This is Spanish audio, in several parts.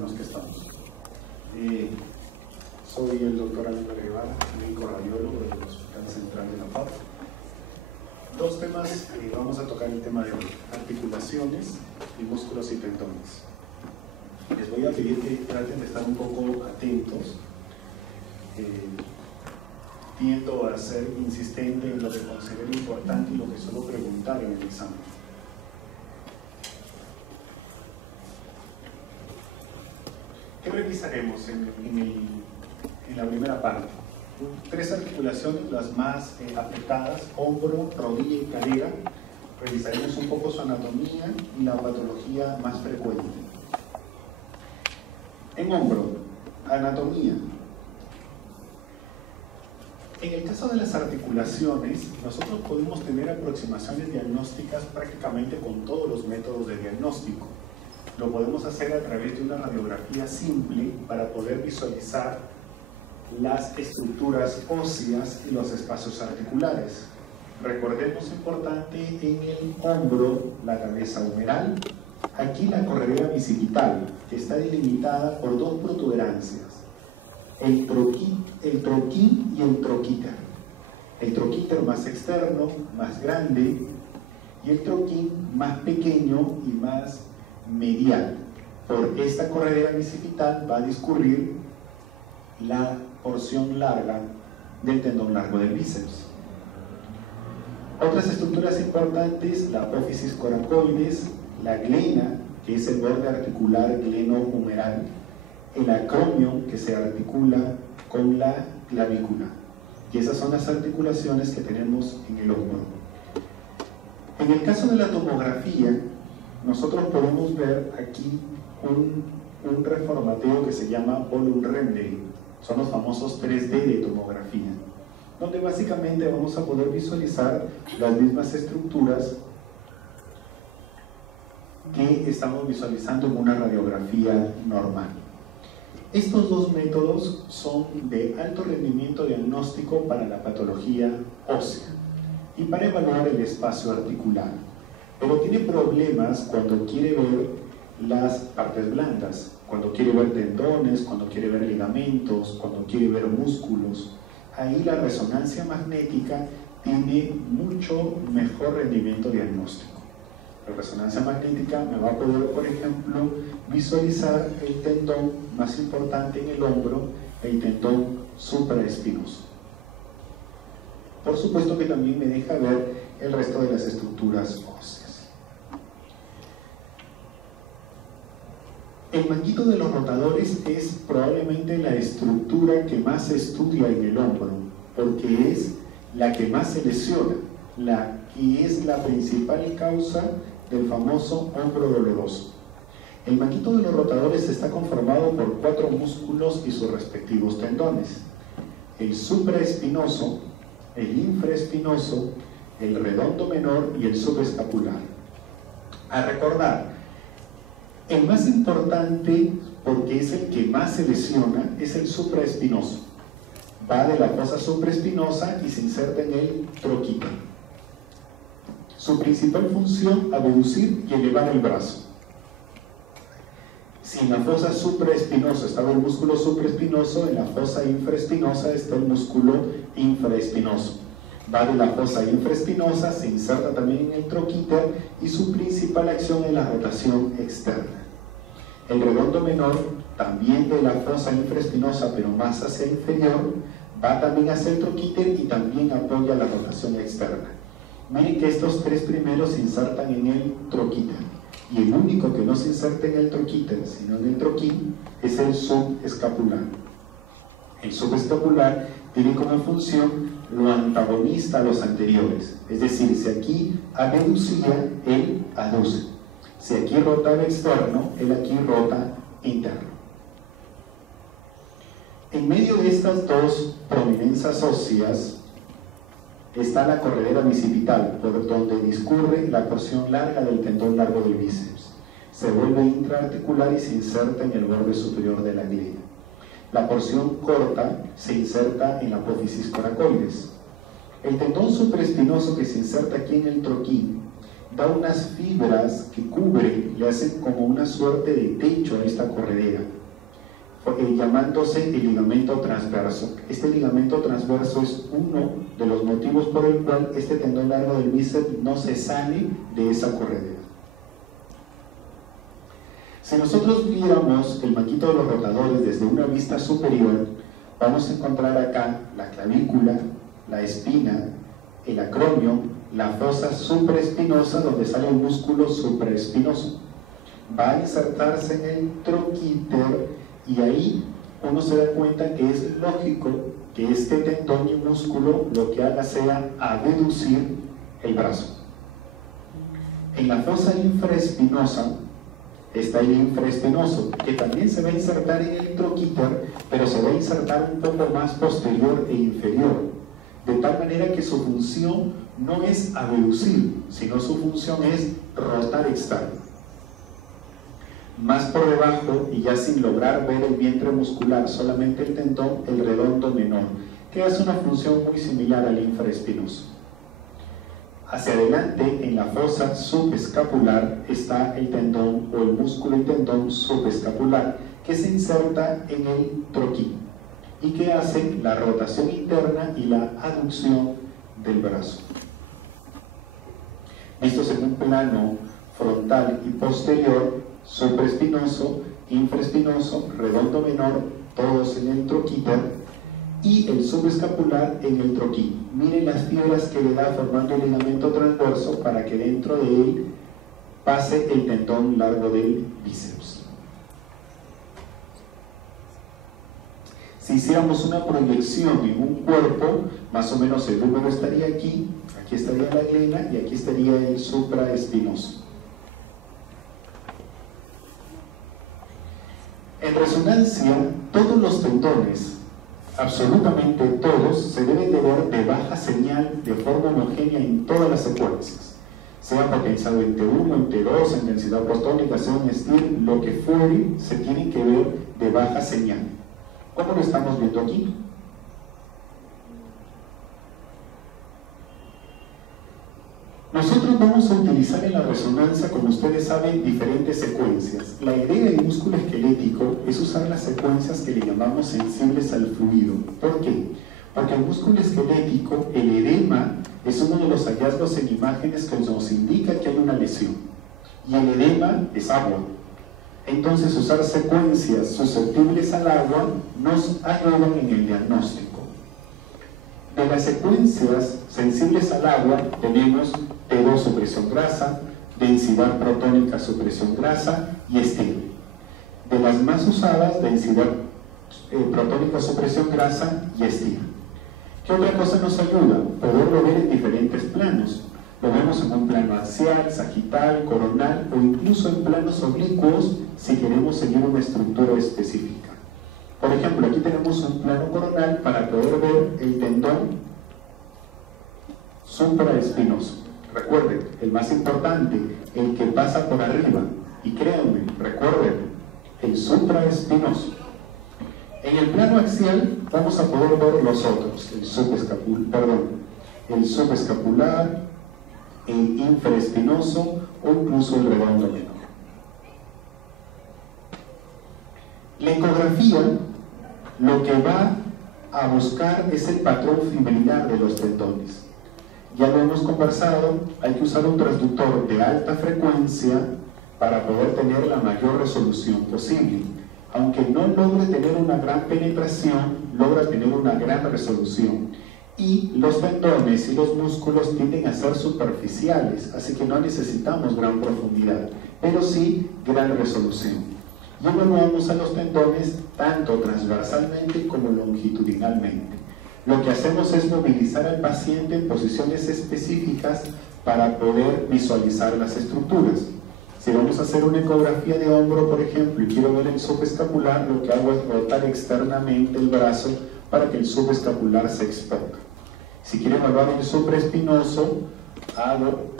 en los que estamos. Soy el doctor Aníbal Guevara, médico radiólogo del Hospital Central de La Paz. Dos temas, vamos a tocar el tema de articulaciones y músculos y tendones. Les voy a pedir que traten de estar un poco atentos. Tiendo a ser insistente en lo que considero importante y lo que suelo preguntar en el examen. ¿Qué revisaremos en la primera parte? Tres articulaciones, las más afectadas: hombro, rodilla y cadera. Revisaremos un poco su anatomía y la patología más frecuente. En hombro, anatomía. En el caso de las articulaciones, nosotros podemos tener aproximaciones diagnósticas prácticamente con todos los métodos de diagnóstico. Lo podemos hacer a través de una radiografía simple para poder visualizar las estructuras óseas y los espacios articulares. Recordemos importante en el hombro la cabeza humeral, aquí la corredera bicipital, que está delimitada por dos protuberancias, el troquín y el troquíter. El troquíter más externo, más grande, y el troquín más pequeño y más medial. Por esta corredera bicipital va a discurrir la porción larga del tendón largo del bíceps. Otras estructuras importantes: la apófisis coracoides, la glena, que es el borde articular gleno-humeral, el acromio, que se articula con la clavícula. Y esas son las articulaciones que tenemos en el hombro. En el caso de la tomografía, nosotros podemos ver aquí un reformateo que se llama volume rendering. Son los famosos 3D de tomografía, donde básicamente vamos a poder visualizar las mismas estructuras que estamos visualizando en una radiografía normal. Estos dos métodos son de alto rendimiento diagnóstico para la patología ósea y para evaluar el espacio articular, pero tiene problemas cuando quiere ver las partes blandas, cuando quiere ver tendones, cuando quiere ver ligamentos, cuando quiere ver músculos. Ahí la resonancia magnética tiene mucho mejor rendimiento diagnóstico. La resonancia magnética me va a poder, por ejemplo, visualizar el tendón más importante en el hombro, el tendón supraespinoso. Por supuesto que también me deja ver el resto de las estructuras óseas. El manguito de los rotadores es probablemente la estructura que más se estudia en el hombro, porque es la que más se lesiona, la que es la principal causa del famoso hombro doloroso. El manguito de los rotadores está conformado por 4 músculos y sus respectivos tendones: el supraespinoso, el infraespinoso, el redondo menor y el subescapular. A recordar, el más importante, porque es el que más se lesiona, es el supraespinoso. Va de la fosa supraespinosa y se inserta en el troquíter. Su principal función: abducir y elevar el brazo. Si en la fosa supraespinosa estaba el músculo supraespinoso, en la fosa infraespinosa está el músculo infraespinoso. Va de la fosa infraespinosa, se inserta también en el troquíter y su principal acción es la rotación externa. El redondo menor, también de la fosa infraespinosa pero más hacia el inferior, va también hacia el troquíter y también apoya la rotación externa. Miren que estos 3 primeros se insertan en el troquíter, y el único que no se inserta en el troquíter sino en el troquín es el subescapular. El subescapular tiene como función lo antagonista a los anteriores, es decir, si aquí abducía, él aduce. Si aquí rota externo, él aquí rota interno. En medio de estas dos prominencias óseas está la corredera bicipital, por donde discurre la porción larga del tendón largo del bíceps. Se vuelve intraarticular y se inserta en el borde superior de la glena. La porción corta se inserta en la apófisis coracoides. El tendón supraespinoso que se inserta aquí en el troquín da unas fibras que cubren, le hacen como una suerte de techo a esta corredera, llamándose el ligamento transverso. Este ligamento transverso es uno de los motivos por el cual este tendón largo del bíceps no se sale de esa corredera. Si nosotros viéramos el manguito de los rotadores desde una vista superior, vamos a encontrar acá la clavícula, la espina, el acromio, la fosa supraespinosa donde sale un músculo supraespinoso. Va a insertarse en el troquíter y ahí uno se da cuenta que es lógico que este tendón y músculo lo que haga sea abducir el brazo. En la fosa infraespinosa está el infraespinoso, que también se va a insertar en el troquíter, pero se va a insertar un poco más posterior e inferior, de tal manera que su función no es abducir, sino su función es rotar externo. Más por debajo, y ya sin lograr ver el vientre muscular, solamente el tendón, el redondo menor, que hace una función muy similar al infraespinoso. Hacia adelante, en la fosa subescapular, está el tendón o el músculo y tendón subescapular, que se inserta en el troquí y que hace la rotación interna y la aducción del brazo. Vistos en un plano frontal y posterior, supraespinoso, infraespinoso, redondo menor, todos en el troquíter, y el subescapular en el troquí. Miren las fibras que le da formando el ligamento transverso para que dentro de él pase el tendón largo del bíceps. Si hiciéramos una proyección en un cuerpo, más o menos el húmero estaría aquí, aquí estaría la glena y aquí estaría el supraespinoso. En resonancia, todos los tendones, absolutamente todos, se deben de ver de baja señal de forma homogénea en todas las secuencias, sea potenciado en T1, en T2, en densidad postónica, sea un STIR, lo que fuere, se tiene que ver de baja señal. ¿Cómo lo estamos viendo aquí? Nosotros vamos a utilizar en la resonancia, como ustedes saben, diferentes secuencias. La idea del músculo esquelético es usar las secuencias que le llamamos sensibles al fluido. ¿Por qué? Porque el músculo esquelético, el edema, es uno de los hallazgos en imágenes que nos indica que hay una lesión. Y el edema es agua. Entonces, usar secuencias susceptibles al agua nos ayudan en el diagnóstico. De las secuencias sensibles al agua tenemos T2 supresión grasa, densidad protónica supresión grasa y STIR. De las más usadas, densidad protónica supresión grasa y STIR. ¿Qué otra cosa nos ayuda? Poderlo ver en diferentes planos. Lo vemos en un plano axial, sagital, coronal o incluso en planos oblicuos si queremos seguir una estructura específica. Por ejemplo, aquí tenemos un plano coronal para poder ver el tendón supraespinoso. Recuerden, el más importante, el que pasa por arriba. Y créanme, recuerden, el supraespinoso. En el plano axial vamos a poder ver los otros, el subescapular, el infraespinoso o incluso el redondo menor. La ecografía lo que va a buscar es el patrón fibrilar de los tendones. Ya lo hemos conversado, hay que usar un transductor de alta frecuencia para poder tener la mayor resolución posible. Aunque no logre tener una gran penetración, logra tener una gran resolución. Y los tendones y los músculos tienden a ser superficiales, así que no necesitamos gran profundidad, pero sí gran resolución. Y evaluamos a los tendones tanto transversalmente como longitudinalmente. Lo que hacemos es movilizar al paciente en posiciones específicas para poder visualizar las estructuras. Si vamos a hacer una ecografía de hombro, por ejemplo, y quiero ver el subescapular, lo que hago es rotar externamente el brazo para que el subescapular se exponga. Si quiero evaluar el supraespinoso, hago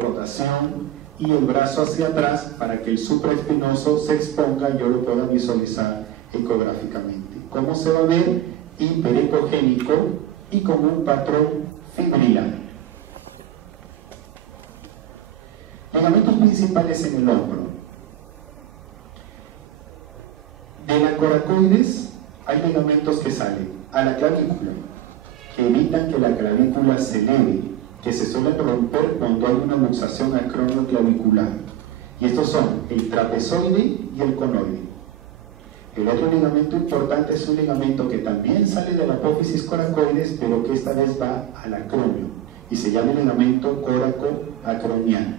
rotación y el brazo hacia atrás para que el supraespinoso se exponga y yo lo pueda visualizar ecográficamente. ¿Cómo se va a ver? Hiperecogénico y con un patrón fibrilar. Ligamentos principales en el hombro. De la coracoides hay ligamentos que salen a la clavícula, que evitan que la clavícula se eleve, que se suelen romper cuando hay una luxación acromioclavicular. Y estos son el trapezoide y el conoide. El otro ligamento importante es un ligamento que también sale de la apófisis coracoides, pero que esta vez va al acromio, y se llama el ligamento coracoacromial.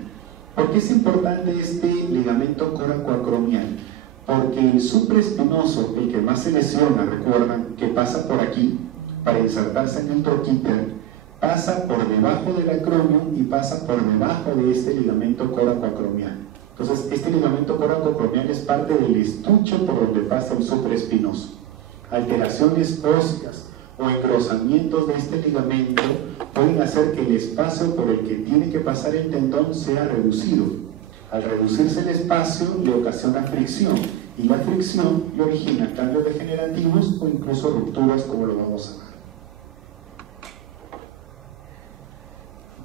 ¿Por qué es importante este ligamento coracoacromial? Porque el supraespinoso, el que más se lesiona, recuerdan que pasa por aquí para insertarse en el troquíter, pasa por debajo del acromio y pasa por debajo de este ligamento coracoacromial. Entonces, este ligamento coracoacromial es parte del estuche por donde pasa el supraespinoso. Alteraciones óseas o engrosamientos de este ligamento pueden hacer que el espacio por el que tiene que pasar el tendón sea reducido. Al reducirse el espacio le ocasiona fricción, y la fricción le origina cambios degenerativos o incluso rupturas, como lo vamos a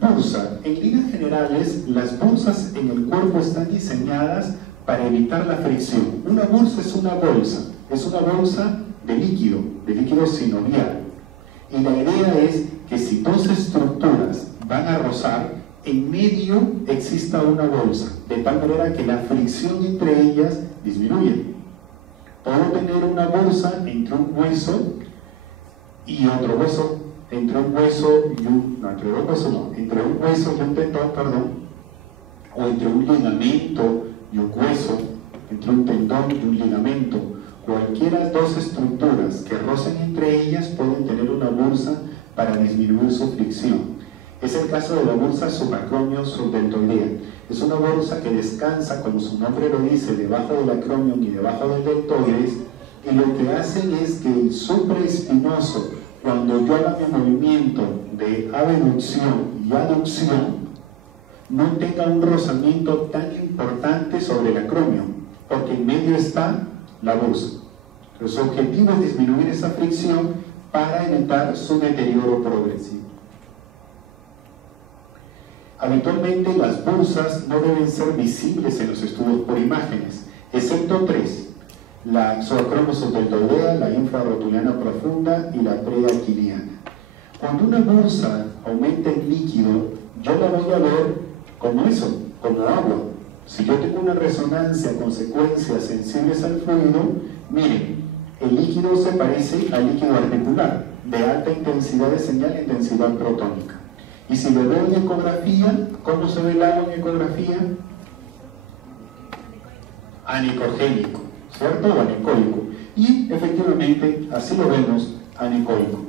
ver. Bursa. En líneas generales, las bursas en el cuerpo están diseñadas para evitar la fricción. Una bursa es una bolsa de líquido sinovial. Y la idea es que si dos estructuras van a rozar, en medio exista una bolsa, de tal manera que la fricción entre ellas disminuye. Puedo tener una bolsa entre un hueso y otro hueso, entre un hueso y un tendón, o entre un ligamento y un hueso, entre un tendón y un ligamento. Cualquiera dos estructuras que rocen entre ellas pueden tener una bursa para disminuir su fricción. Es el caso de la bursa subacromio subdeltoidea. Es una bursa que descansa, como su nombre lo dice, debajo del acromion y debajo del deltoides, y lo que hacen es que el supraespinoso, cuando yo haga mi movimiento de abducción y aducción, no tenga un rozamiento tan importante sobre el acromion, porque en medio está la bursa. Entonces, su objetivo es disminuir esa fricción para evitar su deterioro progresivo. Habitualmente las bursas no deben ser visibles en los estudios por imágenes, excepto tres: la subacromio subdeltoidea, la infrarrotuliana profunda y la preaquiliana. Cuando una bursa aumenta en líquido, yo la voy a ver como eso, como agua. Si yo tengo una resonancia con secuencias sensibles al fluido, miren, el líquido se parece al líquido articular, de alta intensidad de señal e intensidad protónica. Y si lo veo en ecografía, ¿cómo se ve el agua en ecografía? Anicogénico, ¿cierto? O anecoico. Y efectivamente, así lo vemos, anecoico.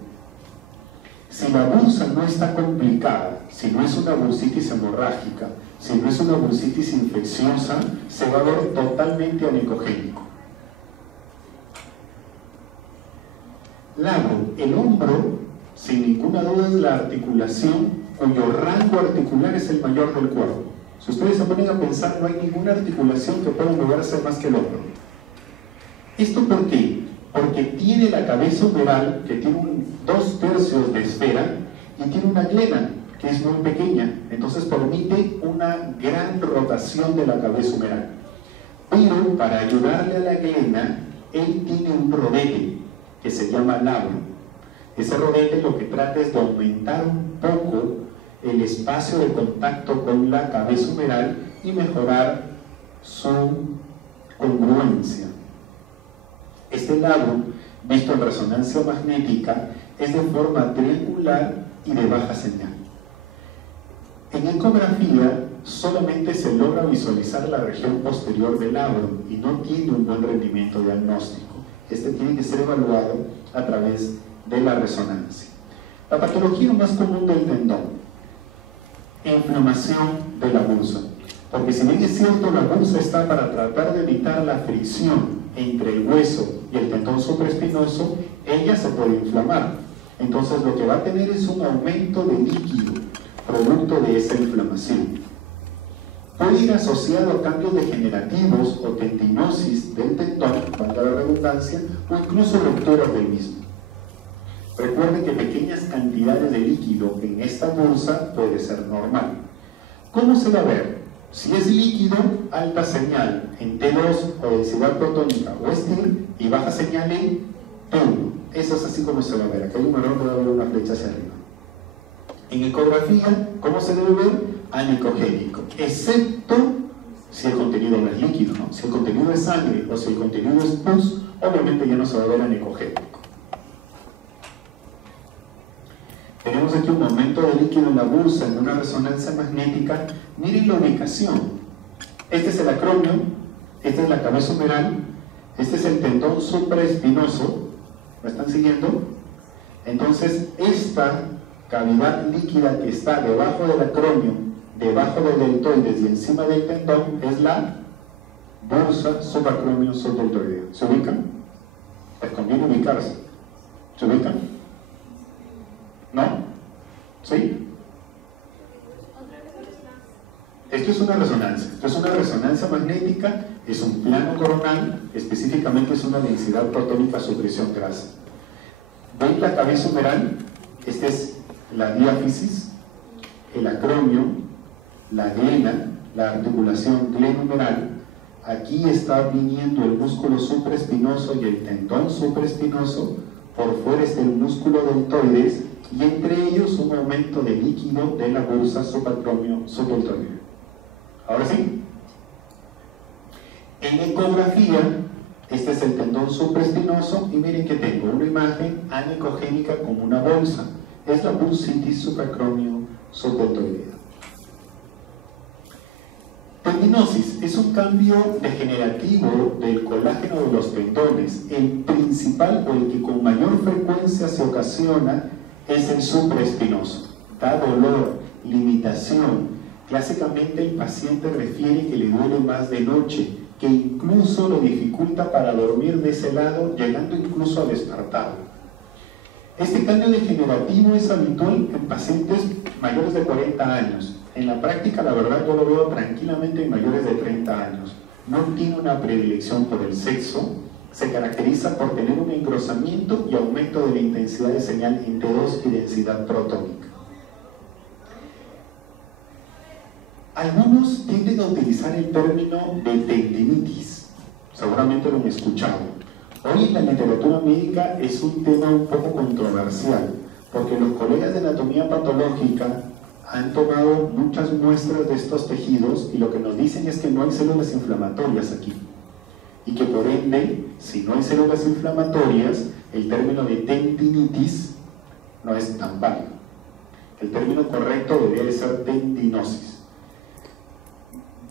Si la bursa no está complicada, si no es una bursitis hemorrágica, si no es una bursitis infecciosa, se va a ver totalmente anicogénico. Labro. El hombro, sin ninguna duda, es la articulación cuyo rango articular es el mayor del cuerpo. Si ustedes se ponen a pensar, no hay ninguna articulación que pueda moverse más que el hombro. ¿Esto por qué? Porque tiene la cabeza humeral, que tiene 2/3 de esfera, y tiene una glena, que es muy pequeña, entonces permite una gran rotación de la cabeza humeral. Pero para ayudarle a la glena, él tiene un rodete, que se llama labro. Ese rodete lo que trata es de aumentar un poco el espacio de contacto con la cabeza humeral y mejorar su congruencia. Este labro, visto en resonancia magnética, es de forma triangular y de baja señal. En ecografía solamente se logra visualizar la región posterior del labro y no tiene un buen rendimiento diagnóstico. Este tiene que ser evaluado a través de la resonancia. La patología más común del tendón: inflamación de la bursa. Porque si bien es cierto, la bursa está para tratar de evitar la fricción entre el hueso y el tendón supraespinoso, ella se puede inflamar. Entonces lo que va a tener es un aumento de líquido, producto de esa inflamación. Puede ir asociado a cambios degenerativos o tendinosis del tendón, valga la redundancia, o incluso rupturas del mismo. Recuerden que pequeñas cantidades de líquido en esta bursa puede ser normal. ¿Cómo se va a ver? Si es líquido, alta señal en T2 o densidad protónica o STIR, y baja señal en T1. Eso es así como se va a ver. Acá hay un error que va a haber una flecha hacia arriba. En ecografía, ¿cómo se debe ver? Anicogénico, excepto si el contenido no es líquido, ¿no? Si el contenido es sangre o si el contenido es pus, obviamente ya no se va a ver anicogénico. Tenemos aquí un momento de líquido en la bursa en una resonancia magnética. Miren la ubicación. Este es el acromio, esta es la cabeza humeral, este es el tendón supraespinoso. ¿Me están siguiendo? Entonces, esta cavidad líquida que está debajo del acromio, debajo del deltoides y encima del tendón es la bursa subacromio subdeltoidea. ¿Se ubican? Les conviene ubicarse. ¿Se ubican? ¿No? ¿Sí? Esto es una resonancia. Esto es una resonancia magnética, es un plano coronal, específicamente es una densidad protónica sobre presión grasa. ¿Ven la cabeza humeral? Esta es la diáfisis, el acromio, la glena, la articulación glenohumeral. Aquí está viniendo el músculo supraespinoso y el tendón supraespinoso. Por fuera está el músculo deltoides y entre ellos un aumento de líquido de la bursa subacromio subdeltoidea. Ahora sí. En ecografía, este es el tendón supraespinoso y miren que tengo una imagen anicogénica como una bolsa. Es la bursitis subacromio subdeltoidea. Tendinosis es un cambio degenerativo del colágeno de los tendones. El principal o el que con mayor frecuencia se ocasiona es el supraespinoso. Da dolor, limitación. Clásicamente el paciente refiere que le duele más de noche, que incluso lo dificulta para dormir de ese lado, llegando incluso a despertarlo. Este cambio degenerativo es habitual en pacientes mayores de 40 años. En la práctica, la verdad, yo lo veo tranquilamente en mayores de 30 años. No tiene una predilección por el sexo, se caracteriza por tener un engrosamiento y aumento de la intensidad de señal en T2 y densidad protónica. Algunos tienden a utilizar el término de tendinitis, seguramente lo han escuchado. Hoy en la literatura médica es un tema un poco controversial, porque los colegas de anatomía patológica han tomado muchas muestras de estos tejidos y lo que nos dicen es que no hay células inflamatorias aquí. Y que por ende, si no hay células inflamatorias, el término de tendinitis no es tan válido. El término correcto debería de ser tendinosis.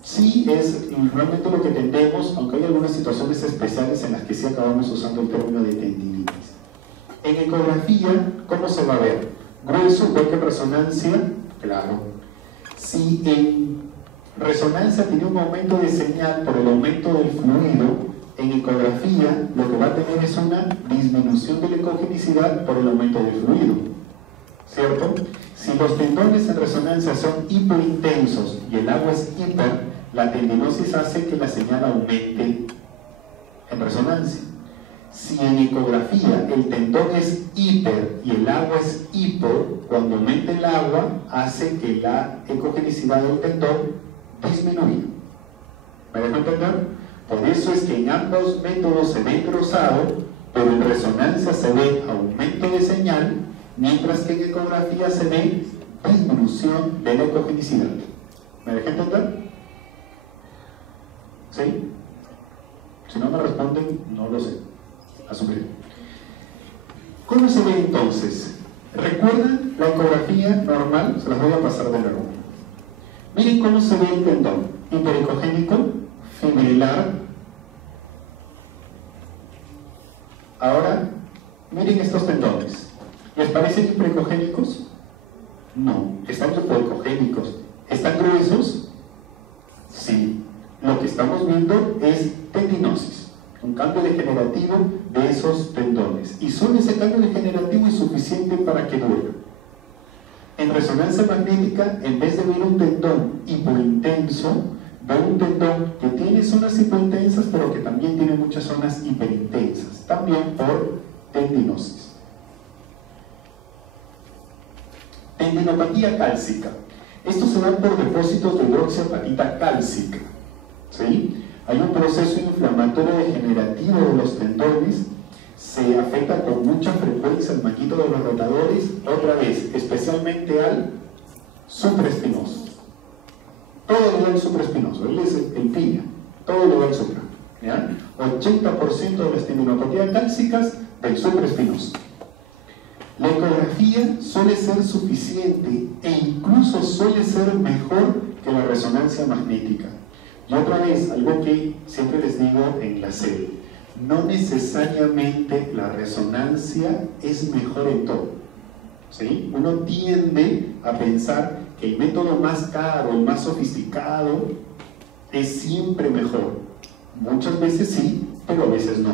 Sí es realmente lo que tendemos, aunque hay algunas situaciones especiales en las que sí acabamos usando el término de tendinitis. En ecografía, ¿cómo se va a ver? Grueso, igual que en resonancia, claro. Si en resonancia tiene un aumento de señal por el aumento del fluido, en ecografía lo que va a tener es una disminución de la ecogenicidad por el aumento del fluido, ¿cierto? Si los tendones en resonancia son hiperintensos y el agua es hiper, la tendinosis hace que la señal aumente en resonancia. Si en ecografía el tendón es hiper y el agua es hipo, cuando aumenta el agua hace que la ecogenicidad del tendón disminuya. ¿Me dejo entender? Por eso es que en ambos métodos se ve engrosado, pero en resonancia se ve aumento de señal, mientras que en ecografía se ve disminución de la ecogenicidad. ¿Me dejé entender? ¿Sí? Si no me responden, no lo sé. Asumir. ¿Cómo se ve entonces? ¿Recuerdan la ecografía normal? Se las voy a pasar de nuevo. Miren cómo se ve el tendón. Hiperecogénico, fibrilar. Ahora, miren estos tendones. ¿Les parecen hiperecogénicos? No, están hipoecogénicos. ¿Están gruesos? Sí. Lo que estamos viendo es tendinosis, un cambio degenerativo de esos tendones. Y solo ese cambio degenerativo es suficiente para que duela. En resonancia magnética, en vez de ver un tendón hipointenso, veo un tendón que tiene zonas hipointensas, pero que también tiene muchas zonas hiperintensas, también por tendinosis. Tendinopatía cálcica. Esto se da por depósitos de hidroxiapatita cálcica, ¿sí? Hay un proceso inflamatorio degenerativo de los tendones, se afecta con mucha frecuencia el manguito de los rotadores, otra vez, especialmente al supraespinoso. Todo le da el supraespinoso, él es el piña, todo le da el supra, ¿ya? 80% de las tendinopatías cálcicas del supraespinoso. La ecografía suele ser suficiente e incluso suele ser mejor que la resonancia magnética. Y otra vez, algo que siempre les digo en la sede, no necesariamente la resonancia es mejor en todo, ¿sí? Uno tiende a pensar que el método más caro, el más sofisticado, es siempre mejor. Muchas veces sí, pero a veces no.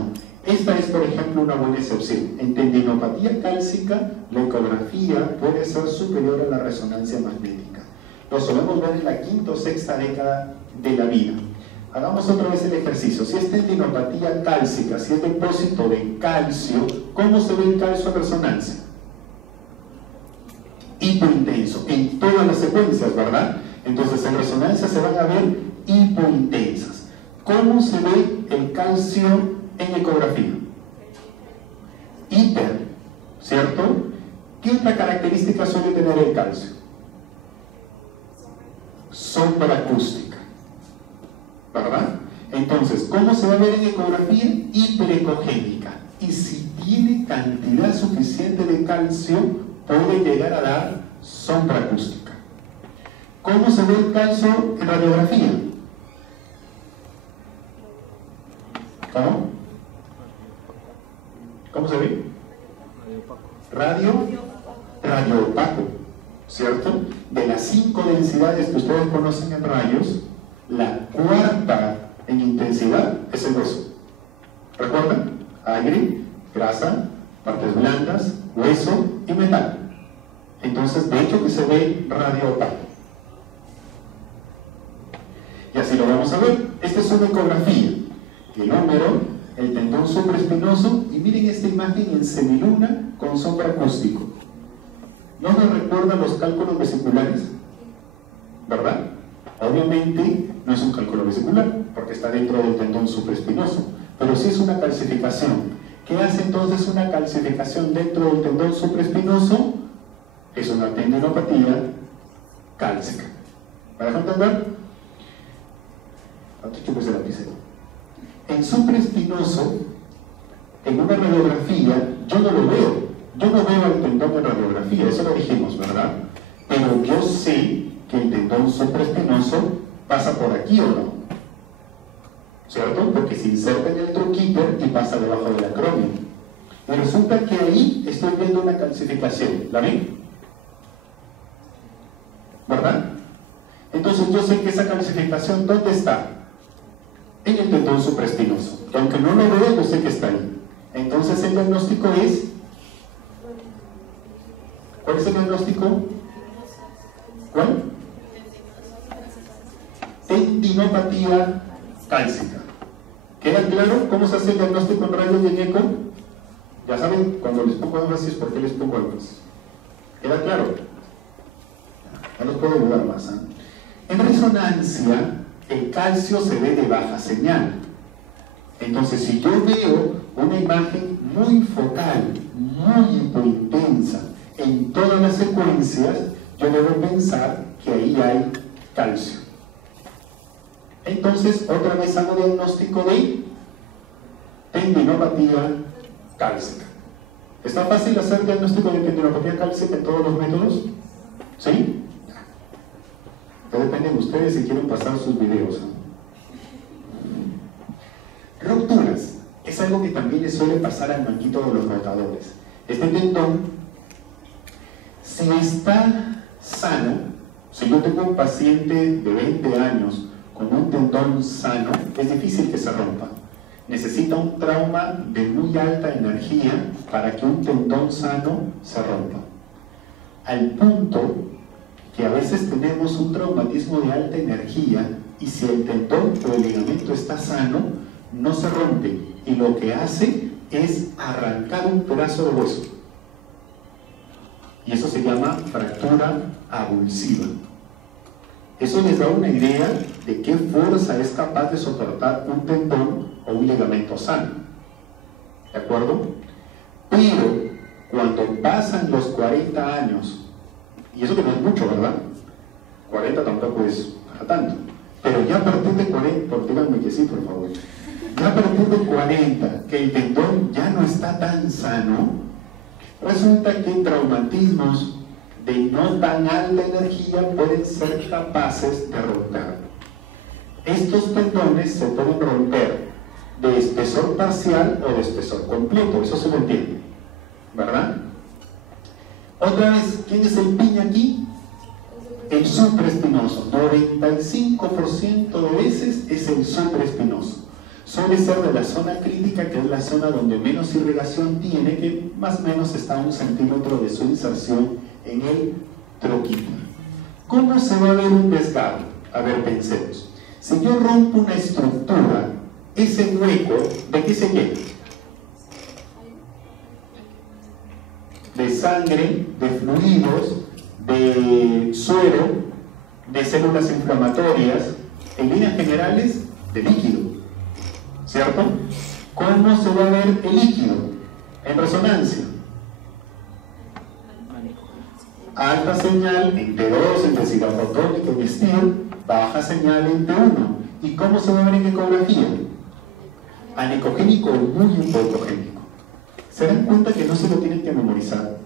Esta es, por ejemplo, una buena excepción. En tendinopatía cálcica, la ecografía puede ser superior a la resonancia magnética. Lo solemos ver en la quinta o sexta década de la vida. Hagamos otra vez el ejercicio. Si es tendinopatía cálcica, si es depósito de calcio, ¿cómo se ve el calcio en resonancia? Hipointenso, en todas las secuencias, ¿verdad? Entonces en resonancia se van a ver hipointensas. ¿Cómo se ve el calcio en ecografía? Hiper, ¿cierto? ¿Qué otra característica suele tener el calcio? Sombra acústica, ¿verdad? Entonces, ¿cómo se va a ver en ecografía? Hiperecogénica. Y si tiene cantidad suficiente de calcio, puede llegar a dar sombra acústica. ¿Cómo se ve el calcio en radiografía? ¿Cómo? ¿Cómo se ve? Radio opaco, ¿cierto? De las 5 densidades que ustedes conocen en rayos, la cuarta en intensidad es el hueso. ¿Recuerdan? Aire, grasa, partes blandas, hueso y metal. Entonces, de hecho que se ve radio opaco. Y así lo vamos a ver. Esta es una ecografía. El húmero, el tendón supraespinoso, y miren esta imagen en semiluna con sombra acústico. ¿No nos recuerdan los cálculos vesiculares? ¿Verdad? Obviamente no es un cálculo vesicular, porque está dentro del tendón supraespinoso, pero sí es una calcificación. ¿Qué hace entonces una calcificación dentro del tendón supraespinoso? Es una tendinopatía cálcica. ¿Me dejan entender? ¿Cuánto chupes el lapicero? En supraespinoso, en una radiografía, yo no lo veo. Yo no veo el tendón en radiografía, eso lo dijimos, ¿verdad? Pero yo sé que el tendón supraespinoso pasa por aquí o no, ¿cierto? Porque se inserta en el troquíter y pasa debajo del acrónimo. Y resulta que ahí estoy viendo una calcificación, ¿la ven? ¿Verdad? Entonces yo sé que esa calcificación, ¿dónde está? En el tendón supraespinoso. Y aunque no lo veo, yo sé que está ahí. Entonces el diagnóstico es... ¿Cuál es el diagnóstico? ¿Cuál? Tendinopatía cálcica. ¿Queda claro cómo se hace el diagnóstico en rayos y en eco? Ya saben, cuando les pongo énfasis, ¿por qué les pongo énfasis? ¿Queda claro? Ya los puedo ayudar más, ¿eh? En resonancia, el calcio se ve de baja señal. Entonces, si yo veo una imagen muy focal, muy hipointensa, en todas las secuencias, yo debo pensar que ahí hay calcio. Entonces, otra vez hago diagnóstico de tendinopatía cálcica. ¿Está fácil hacer diagnóstico de tendinopatía cálcica en todos los métodos? ¿Sí? Ya depende de ustedes si quieren pasar sus videos, ¿no? Rupturas. Es algo que también le suele pasar al manguito de los rotadores. Este tendón, si está sano, si yo tengo un paciente de 20 años con un tendón sano, es difícil que se rompa. Necesita un trauma de muy alta energía para que un tendón sano se rompa. Al punto que a veces tenemos un traumatismo de alta energía y si el tendón o el ligamento está sano, no se rompe y lo que hace es arrancar un pedazo de hueso. Y eso se llama fractura avulsiva. Eso les da una idea de qué fuerza es capaz de soportar un tendón o un ligamento sano. ¿De acuerdo? Pero cuando pasan los 40 años, y eso que no es mucho, ¿verdad? 40 tampoco es para tanto. Pero ya a partir de 40, díganme que sí, por favor. Ya a partir de 40, que el tendón ya no está tan sano, resulta que traumatismos de no tan alta energía pueden ser capaces de romper. Estos tendones se pueden romper de espesor parcial o de espesor completo, eso se lo entiende, ¿verdad? Otra vez, ¿quién es el piña aquí? El supraespinoso. 95% de veces es el supraespinoso. Suele ser de la zona crítica, que es la zona donde menos irrigación tiene, que más o menos está a 1 centímetro de su inserción en el troquita. ¿Cómo se va a ver un desgarro? A ver, pensemos. Si yo rompo una estructura, ese hueco, ¿de qué se llena? De sangre, de fluidos, de suero, de células inflamatorias, en líneas generales, de líquido, ¿cierto? ¿Cómo se va a ver el líquido? En resonancia. Alta señal en T2, intensidad fotónica en STIR, baja señal en T1. ¿Y cómo se va a ver en ecografía? Anecogénico o muy hipocogénico. Se dan cuenta que no se lo tienen que memorizar,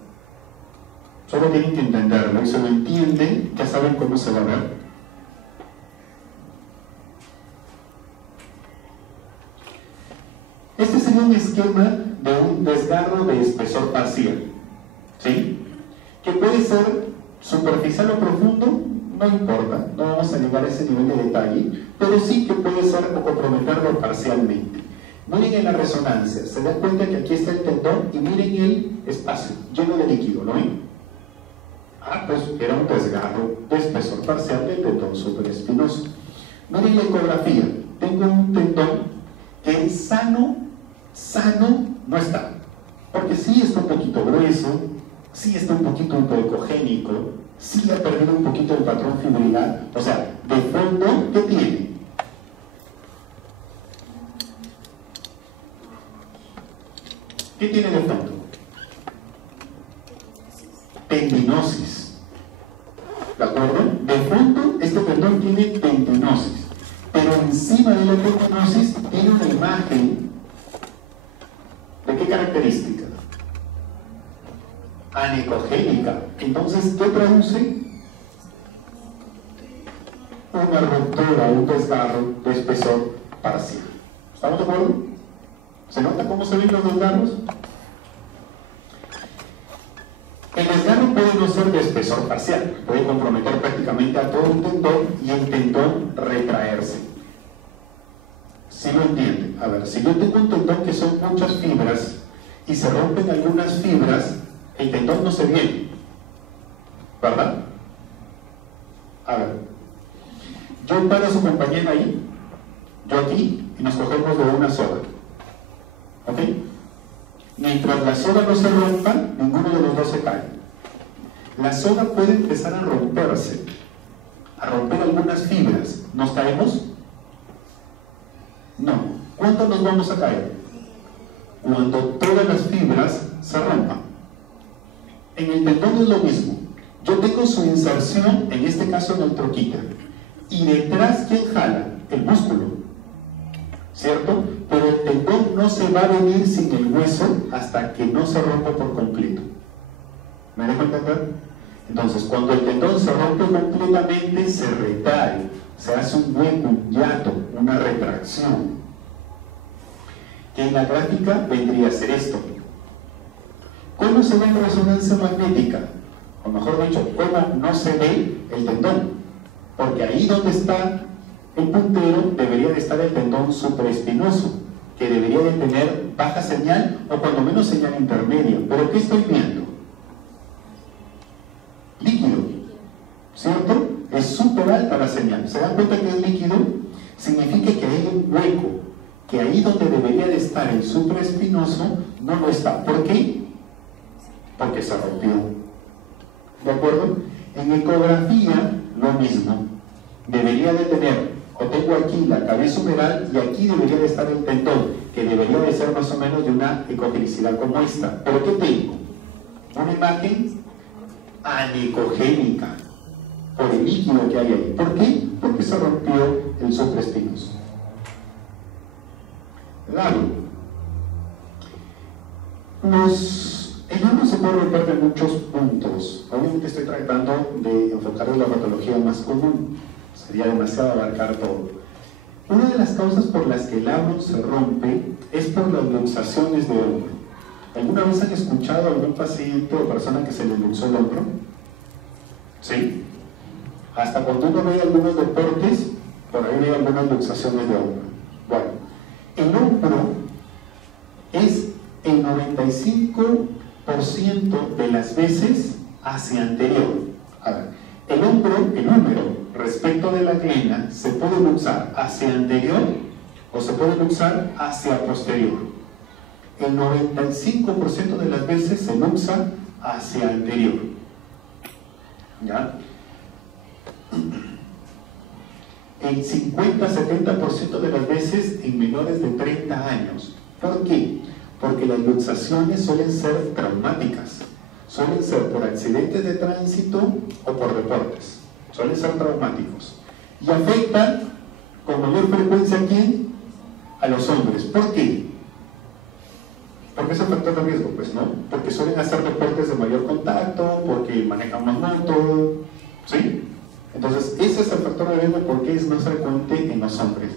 solo tienen que entenderlo, y si lo entienden, ya saben cómo se va a ver. Este sería un esquema de un desgarro de espesor parcial, ¿sí? Que puede ser superficial o profundo, no importa, no vamos a llegar a ese nivel de detalle, pero sí que puede ser o comprometerlo parcialmente. Miren en la resonancia, se dan cuenta que aquí está el tendón y miren el espacio lleno de líquido, ¿lo ven? Ah, pues era un desgarro de espesor parcial del tendón supraespinoso. Miren la ecografía, tengo un tendón que es sano no está, porque sí está un poquito grueso, sí está un poquito hipocogénico, sí ha perdido un poquito el patrón fibrilar, o sea, de fondo, ¿qué tiene? ¿Qué tiene de fondo? Tendinosis. ¿De acuerdo? De fondo, este tendón tiene tendinosis, pero encima de la tendinosis tiene una imagen. ¿De qué característica? Anecogénica. Entonces, ¿qué traduce? Una ruptura, un desgarro de espesor parcial. ¿Estamos de acuerdo? ¿Se nota cómo se ven los desgarros? El desgarro puede no ser de espesor parcial, puede comprometer prácticamente a todo un tendón y el tendón retraerse. ¿Sí lo entienden? A ver, si yo tengo un tendón que son muchas fibras y se rompen algunas fibras, el tendón no se viene, ¿verdad? A ver, yo paro a su compañera ahí, yo aquí, y nos cogemos de una soga, ¿ok? Mientras la soga no se rompa, ninguno de los dos se cae. La soga puede empezar a romperse, a romper algunas fibras. ¿Nos caemos? No. ¿Cuándo nos vamos a caer? Cuando todas las fibras se rompan. En el tendón es lo mismo. Yo tengo su inserción, en este caso en el troquita, y detrás, ¿quién jala? El músculo, ¿cierto? Pero el tendón no se va a venir sin el hueso hasta que no se rompa por completo. ¿Me dejo entender? Entonces, cuando el tendón se rompe completamente, se retrae, se hace un hueco, un hiato, una retracción. Que en la gráfica vendría a ser esto. ¿Cómo se ve en resonancia magnética? O mejor dicho, ¿cómo no se ve el tendón? Porque ahí donde está el puntero debería de estar el tendón supraespinoso, que debería de tener baja señal o cuando menos señal intermedia. ¿Pero qué estoy viendo? Líquido, ¿cierto? Es súper alta la señal. ¿Se dan cuenta que es líquido? Significa que hay un hueco, que ahí donde debería de estar el supraespinoso no lo está. ¿Por qué? Porque se rompió. ¿De acuerdo? En ecografía, lo mismo. debería de tener, o tengo aquí la cabeza humeral y aquí debería de estar el tendón, que debería de ser más o menos de una ecogenicidad como esta. ¿Pero qué tengo? Una imagen anecogénica por el líquido que hay ahí. ¿Por qué? Porque se rompió el supraespinoso. Claro. El labio se puede romper de muchos puntos. Obviamente estoy tratando de enfocar en la patología más común. Sería demasiado abarcar todo. Una de las causas por las que el labrum se rompe es por las luxaciones de hombro. ¿Alguna vez han escuchado a algún paciente o persona que se le luxó el hombro? ¿Sí? Hasta cuando uno ve algunos deportes, por ahí ve algunas luxaciones de hombro. Bueno, el hombro es el 95% de las veces hacia anterior. A ver, el húmero respecto de la glena se puede luxar hacia anterior o se puede luxar hacia posterior. El 95% de las veces se luxa hacia anterior. ¿Ya? El 50-70% de las veces en menores de 30 años. ¿Por qué? Porque las luxaciones suelen ser traumáticas, suelen ser por accidentes de tránsito o por deportes, suelen ser traumáticos y afectan con mayor frecuencia ¿a quién? A los hombres. ¿Por qué? ¿Por qué es un factor de riesgo? Pues no, porque suelen hacer deportes de mayor contacto, porque manejan más moto, ¿sí? Entonces ese es el factor de riesgo porque es más frecuente en los hombres,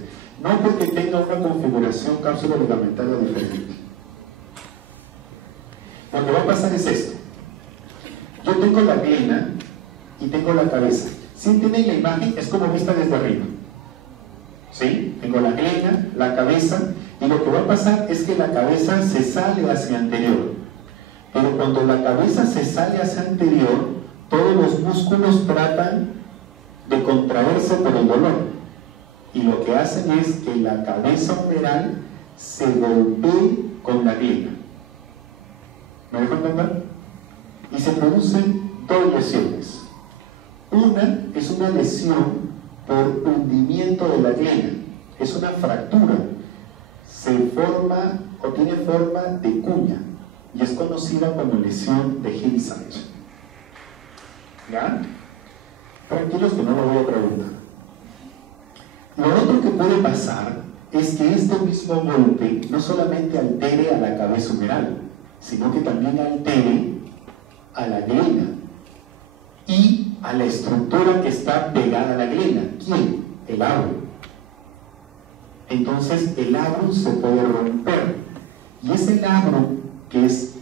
no porque tenga una configuración cápsula ligamentaria diferente. Lo que va a pasar es esto. Yo tengo la glena y tengo la cabeza. Si entienden la imagen, es como vista desde arriba. ¿Sí? Tengo la glena, la cabeza, y lo que va a pasar es que la cabeza se sale hacia anterior. Pero cuando la cabeza se sale hacia anterior, todos los músculos tratan de contraerse por el dolor. Y lo que hacen es que la cabeza humeral se golpee con la glena. ¿Me dejo entender? Y se producen dos lesiones. Una es una lesión por hundimiento de la glena, es una fractura, se forma o tiene forma de cuña y es conocida como lesión de Hill-Sachs. ¿Ya? Tranquilos que no lo voy a preguntar. Lo otro que puede pasar es que este mismo golpe no solamente altere a la cabeza humeral, sino que también altere a la glena y a la estructura que está pegada a la glena. ¿Quién? El labrum. Entonces el labrum se puede romper y ese labrum, que es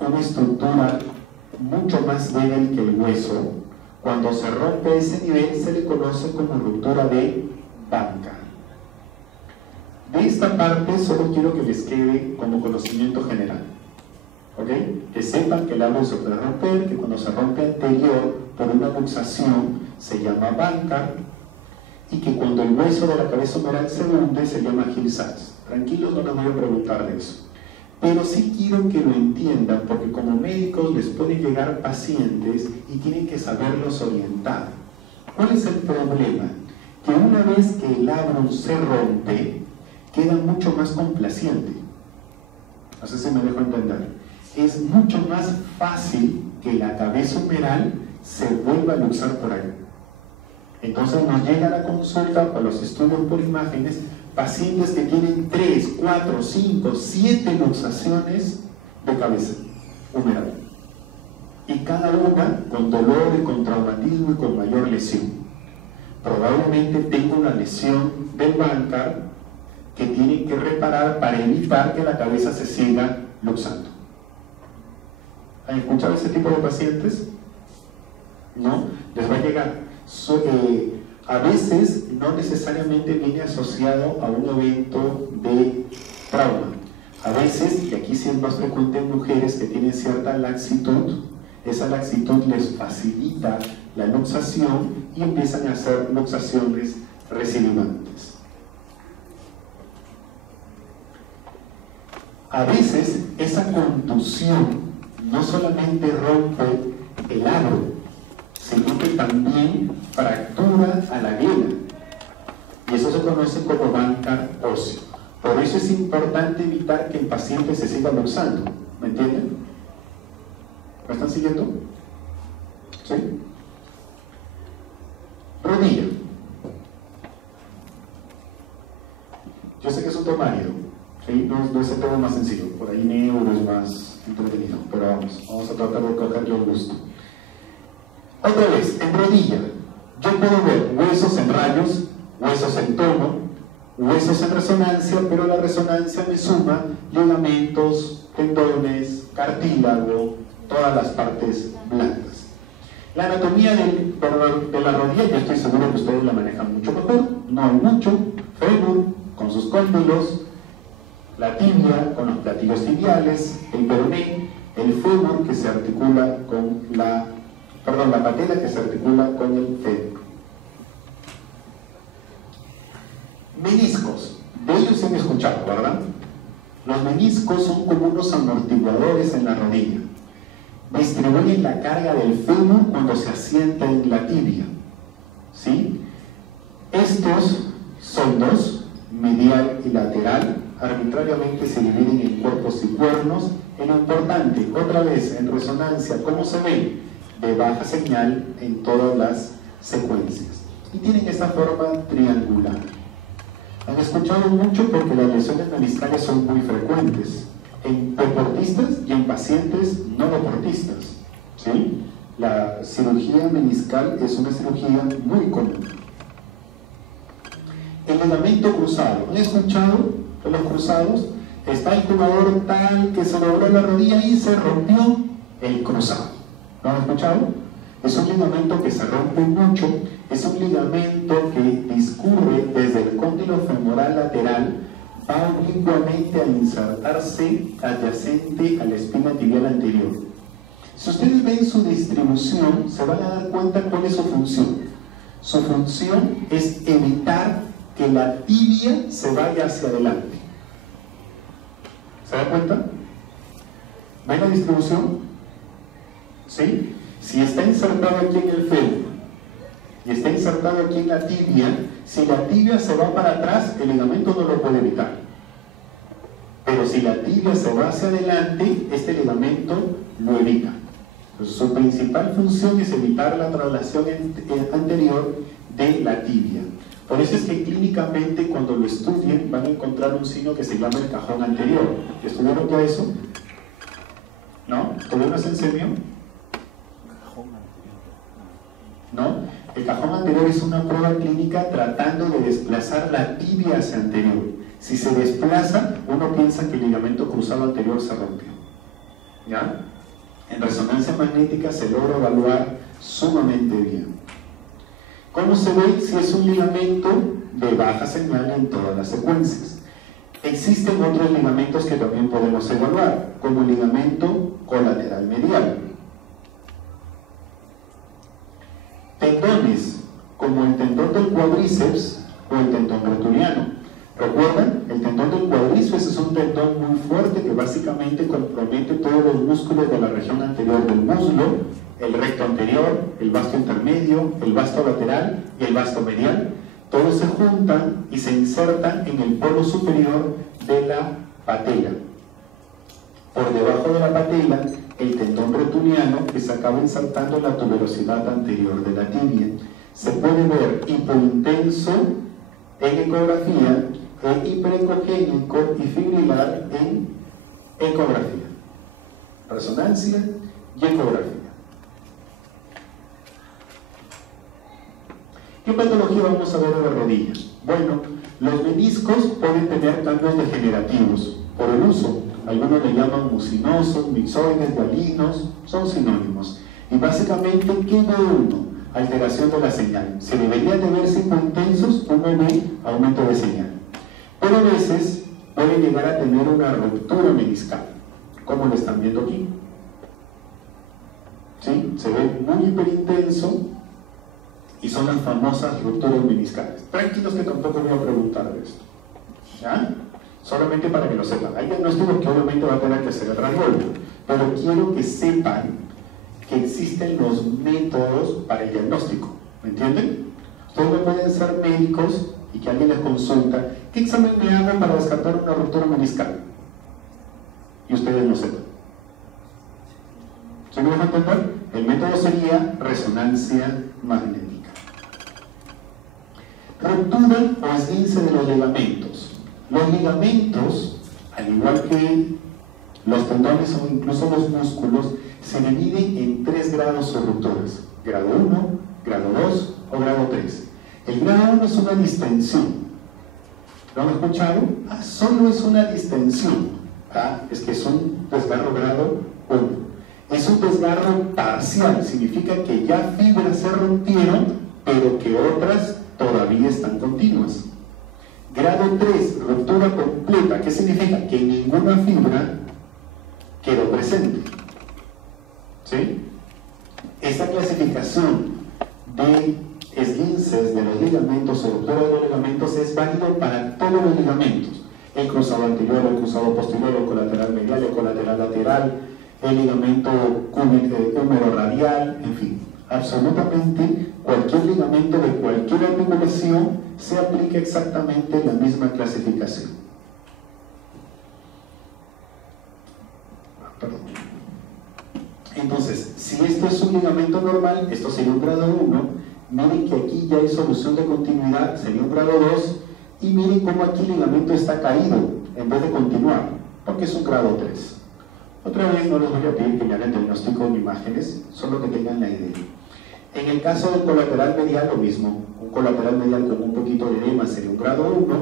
una estructura mucho más débil que el hueso, cuando se rompe a ese nivel se le conoce como ruptura de banca. De esta parte solo quiero que les quede como conocimiento general. ¿Ok? Que sepan que el labrum se puede romper, que cuando se rompe anterior por una luxación se llama banca y que cuando el hueso de la cabeza humeral se hunde se llama Hill-Sachs. Tranquilos, no les voy a preguntar de eso. Pero sí quiero que lo entiendan porque como médicos les pueden llegar pacientes y tienen que saberlos orientar. ¿Cuál es el problema? Que una vez que el labrum se rompe, queda mucho más complaciente. No sé si me dejo entender. Es mucho más fácil que la cabeza humeral se vuelva a luxar por ahí. Entonces nos llega a la consulta o los estudios por imágenes pacientes que tienen 3, 4, 5, 7 luxaciones de cabeza humeral. Y cada una con dolor y con traumatismo y con mayor lesión. Probablemente tenga una lesión del bancar que tienen que reparar para evitar que la cabeza se siga luxando. ¿Han escuchado ese tipo de pacientes? ¿No? Les va a llegar. A veces no necesariamente viene asociado a un evento de trauma. A veces, y aquí sí es más frecuente en mujeres que tienen cierta laxitud, esa laxitud les facilita la luxación y empiezan a hacer luxaciones recidivantes. A veces esa contusión no solamente rompe el labrum, sino que también fractura a la gléna. Y eso se conoce como banca óseo. Por eso es importante evitar que el paciente se siga luxando. ¿Me entienden? ¿Me están siguiendo? ¿Sí? Rodilla. Yo sé que es un tema árido, ¿sí? No es el tema más sencillo, por ahí neuro es más entretenido, pero vamos a tratar de cogerle un gusto. Otra vez, en rodilla, yo puedo ver huesos en rayos, huesos en tono, huesos en resonancia, pero la resonancia me suma ligamentos, tendones, cartílago, todas las partes blandas. La anatomía de la rodilla, yo estoy seguro que ustedes la manejan mucho mejor, no hay mucho, fémur con sus cóndilos, la tibia con los platillos tibiales, el peroné, el fémur que se articula con la patela que se articula con el fémur. Meniscos, de ellos se han escuchado, ¿verdad? Los meniscos son como unos amortiguadores en la rodilla. Distribuyen la carga del fémur cuando se asienta en la tibia. ¿Sí? Estos son dos, medial y lateral, arbitrariamente se dividen en cuerpos y cuernos. En lo importante, otra vez, en resonancia, ¿cómo se ve? De baja señal en todas las secuencias. Y tienen esta forma triangular. Han escuchado mucho porque las lesiones meniscales son muy frecuentes en deportistas y en pacientes no deportistas, ¿sí? La cirugía meniscal es una cirugía muy común. El ligamento cruzado. ¿Han escuchado de los cruzados? Está el jugador tal que se dobló la rodilla y se rompió el cruzado. ¿Lo han escuchado? Es un ligamento que se rompe mucho, es un ligamento que discurre desde el cóndilo femoral lateral, va oblicuamente a insertarse adyacente a la espina tibial anterior. Si ustedes ven su distribución, se van a dar cuenta cuál es su función. Su función es evitar que la tibia se vaya hacia adelante. ¿Se dan cuenta? ¿Ven la distribución? ¿Sí? Si está insertado aquí en el fémur y está insertado aquí en la tibia, si la tibia se va para atrás, el ligamento no lo puede evitar. Pero si la tibia se va hacia adelante, este ligamento lo evita. Entonces, su principal función es evitar la traslación anterior de la tibia. Por eso es que clínicamente, cuando lo estudien, van a encontrar un signo que se llama el cajón anterior. ¿Estudiaron ya eso? ¿No? ¿Todavía no se enseñó? ¿No? El cajón anterior es una prueba clínica tratando de desplazar la tibia hacia anterior. Si se desplaza, uno piensa que el ligamento cruzado anterior se rompió. ¿Ya? En resonancia magnética se logra evaluar sumamente bien. ¿Cómo se ve si es un ligamento de baja señal en todas las secuencias? Existen otros ligamentos que también podemos evaluar, como el ligamento colateral medial. Tendones, como el tendón del cuádriceps o el tendón pretuliano. ¿Recuerdan? El tendón del cuádriceps es un tendón muy fuerte que básicamente compromete todos los músculos de la región anterior del muslo, el recto anterior, el vasto intermedio, el vasto lateral y el vasto medial. Todos se juntan y se insertan en el polo superior de la patela. Por debajo de la patela, el tendón pretuliano que se acaba insertando en la tuberosidad anterior de la tibia. Se puede ver hipointenso en ecografía e hiperecogénico y fibrilar en ecografía. Resonancia y ecografía. ¿Qué patología vamos a ver en la rodilla? Bueno, los meniscos pueden tener cambios degenerativos por el uso. Algunos le llaman mucinosos, mixoides, galinos, son sinónimos. Y básicamente, ¿qué ve uno? Alteración de la señal. Si deberían de verse hipointensos, uno ve aumento de señal. Pero a veces puede llegar a tener una ruptura meniscal, como lo están viendo aquí. ¿Sí? Se ve muy hiperintenso y son las famosas rupturas meniscales. Tranquilos que tampoco voy a preguntar de esto. ¿Ya? Solamente para que lo sepan. Hay diagnósticos que obviamente va a tener que hacer el radiólogo, pero quiero que sepan que existen los métodos para el diagnóstico. ¿Me entienden? Ustedes no pueden ser médicos y que alguien les consulta, ¿qué examen me hago para descartar una ruptura meniscal? Y ustedes no sepan. ¿Sí me dejan entender? El método sería resonancia magnética. Ruptura o esguince de los ligamentos. Los ligamentos, al igual que los tendones o incluso los músculos, se dividen en 3 grados o rupturas: grado 1, grado 2 o grado 3. El grado 1 es una distensión. ¿Lo han escuchado? Solo es una distensión. Es que es un desgarro grado 1. Es un desgarro parcial, significa que ya fibras se rompieron, pero que otras todavía están continuas. Grado 3, ruptura completa. ¿Qué significa? Que ninguna fibra quedó presente. ¿Sí? Esta clasificación de esguinces de los ligamentos o ruptura de los ligamentos es válido para todos los ligamentos: el cruzado anterior, el cruzado posterior, el colateral medial, el colateral lateral, el ligamento húmero radial, en fin, absolutamente cualquier ligamento de cualquier articulación se aplica exactamente la misma clasificación. Entonces, si esto es un ligamento normal, esto sería un grado 1. Miren que aquí ya hay solución de continuidad, sería un grado 2. Y miren cómo aquí el ligamento está caído en vez de continuar, porque es un grado 3. Otra vez no les voy a pedir que me hagan diagnóstico en imágenes, solo que tengan la idea. En el caso del colateral medial, lo mismo. Un colateral medial con un poquito de edema sería un grado 1,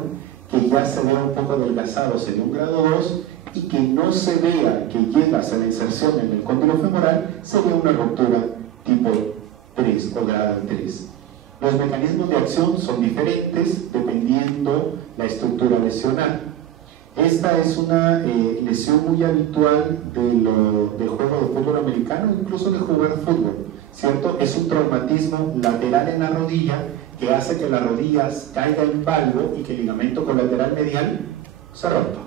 que ya se vea un poco adelgazado sería un grado 2, y que no se vea que llega a la inserción en el cóndilo femoral sería una ruptura tipo 3 o grado 3. Los mecanismos de acción son diferentes dependiendo la estructura lesional. Esta es una lesión muy habitual del juego de fútbol americano, incluso de jugar fútbol, ¿cierto? Es un traumatismo lateral en la rodilla que hace que la rodilla caiga en valgo y que el ligamento colateral medial se rompa.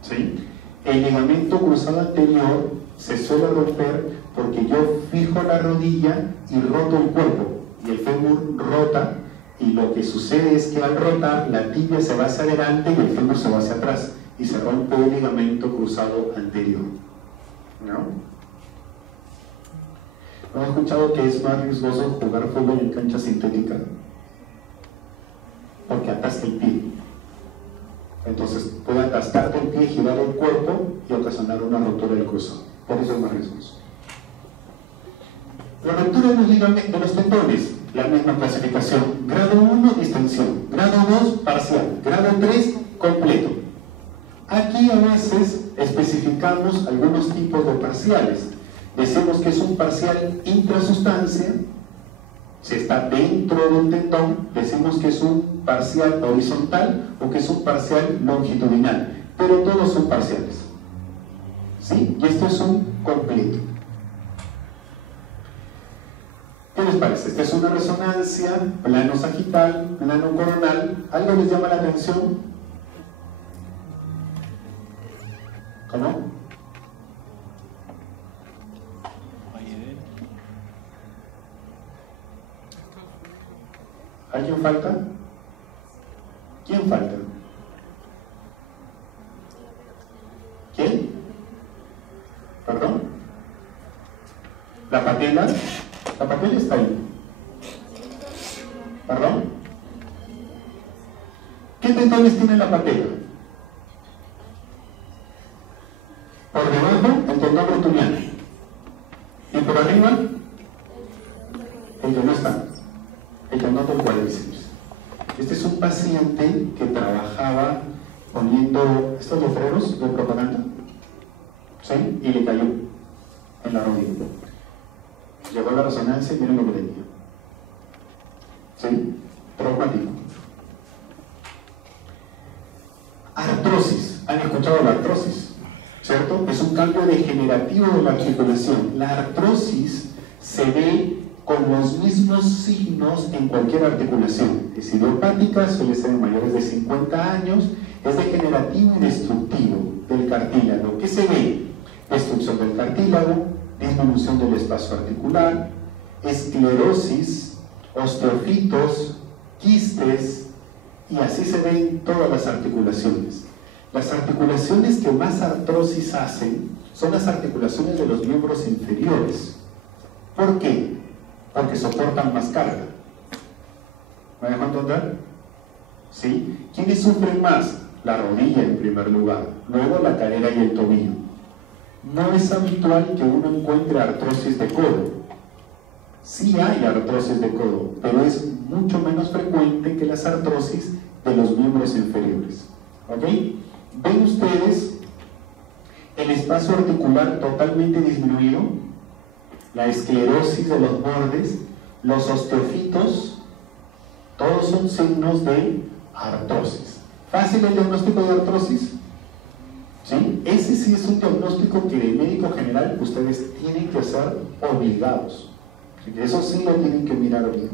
¿Sí? El ligamento cruzado anterior se suele romper porque yo fijo la rodilla y roto el cuerpo, y el fémur rota, y lo que sucede es que al rotar la tibia se va hacia adelante y el fémur se va hacia atrás y se rompe el ligamento cruzado anterior. ¿No? ¿No han escuchado que es más riesgoso jugar fútbol en cancha sintética? Porque atasca el pie. Entonces puede atascarte el pie, girar el cuerpo y ocasionar una rotura del cruzado. Por eso es más riesgoso. La ruptura de los ligamentos, de los tendones, la misma clasificación: grado 1, distensión; grado 2, parcial; grado 3, completo. Aquí a veces especificamos algunos tipos de parciales. Decimos que es un parcial intrasustancia, si está dentro del tendón. Decimos que es un parcial horizontal o que es un parcial longitudinal, pero todos son parciales. ¿Sí? Y esto es un completo. ¿Qué les parece? Esta es una resonancia, plano sagital, plano coronal. ¿Algo les llama la atención? ¿Cómo? ¿Alguien falta? ¿Quién falta? ¿Quién? ¿Perdón? ¿La patela? La patela está ahí. ¿Perdón? ¿Qué tendones tiene la patela? Por debajo, el tendón rotuliano. ¿Y por arriba? El que no está. El tendón del cuádriceps. Este es un paciente que trabajaba poniendo estos letreros de propaganda, ¿sí? Y le cayó en la rodilla. Llegó a la resonancia y miren lo que tenía. ¿Sí? Traumático. Artrosis. ¿Han escuchado la artrosis? ¿Cierto? Es un cambio degenerativo de la articulación. La artrosis se ve con los mismos signos en cualquier articulación. Es idiopática, suele ser en mayores de 50 años, es degenerativo y destructivo del cartílago. ¿Qué se ve? Destrucción del cartílago, disminución del espacio articular, esclerosis, osteofitos, quistes, y así se ven todas las articulaciones. Las articulaciones que más artrosis hacen son las articulaciones de los miembros inferiores. ¿Por qué? Porque soportan más carga. ¿Me dejo entender? ¿Sí? ¿Quiénes sufren más? La rodilla en primer lugar, luego la cadera y el tobillo. No es habitual que uno encuentre artrosis de codo. Sí hay artrosis de codo, pero es mucho menos frecuente que las artrosis de los miembros inferiores. ¿Ok? ¿Ven ustedes el espacio articular totalmente disminuido? La esclerosis de los bordes, los osteofitos, todos son signos de artrosis. ¿Fácil el diagnóstico de artrosis? ¿Sí? Ese sí es un diagnóstico que de médico general ustedes tienen que hacer obligados. Eso sí lo tienen que mirar bien.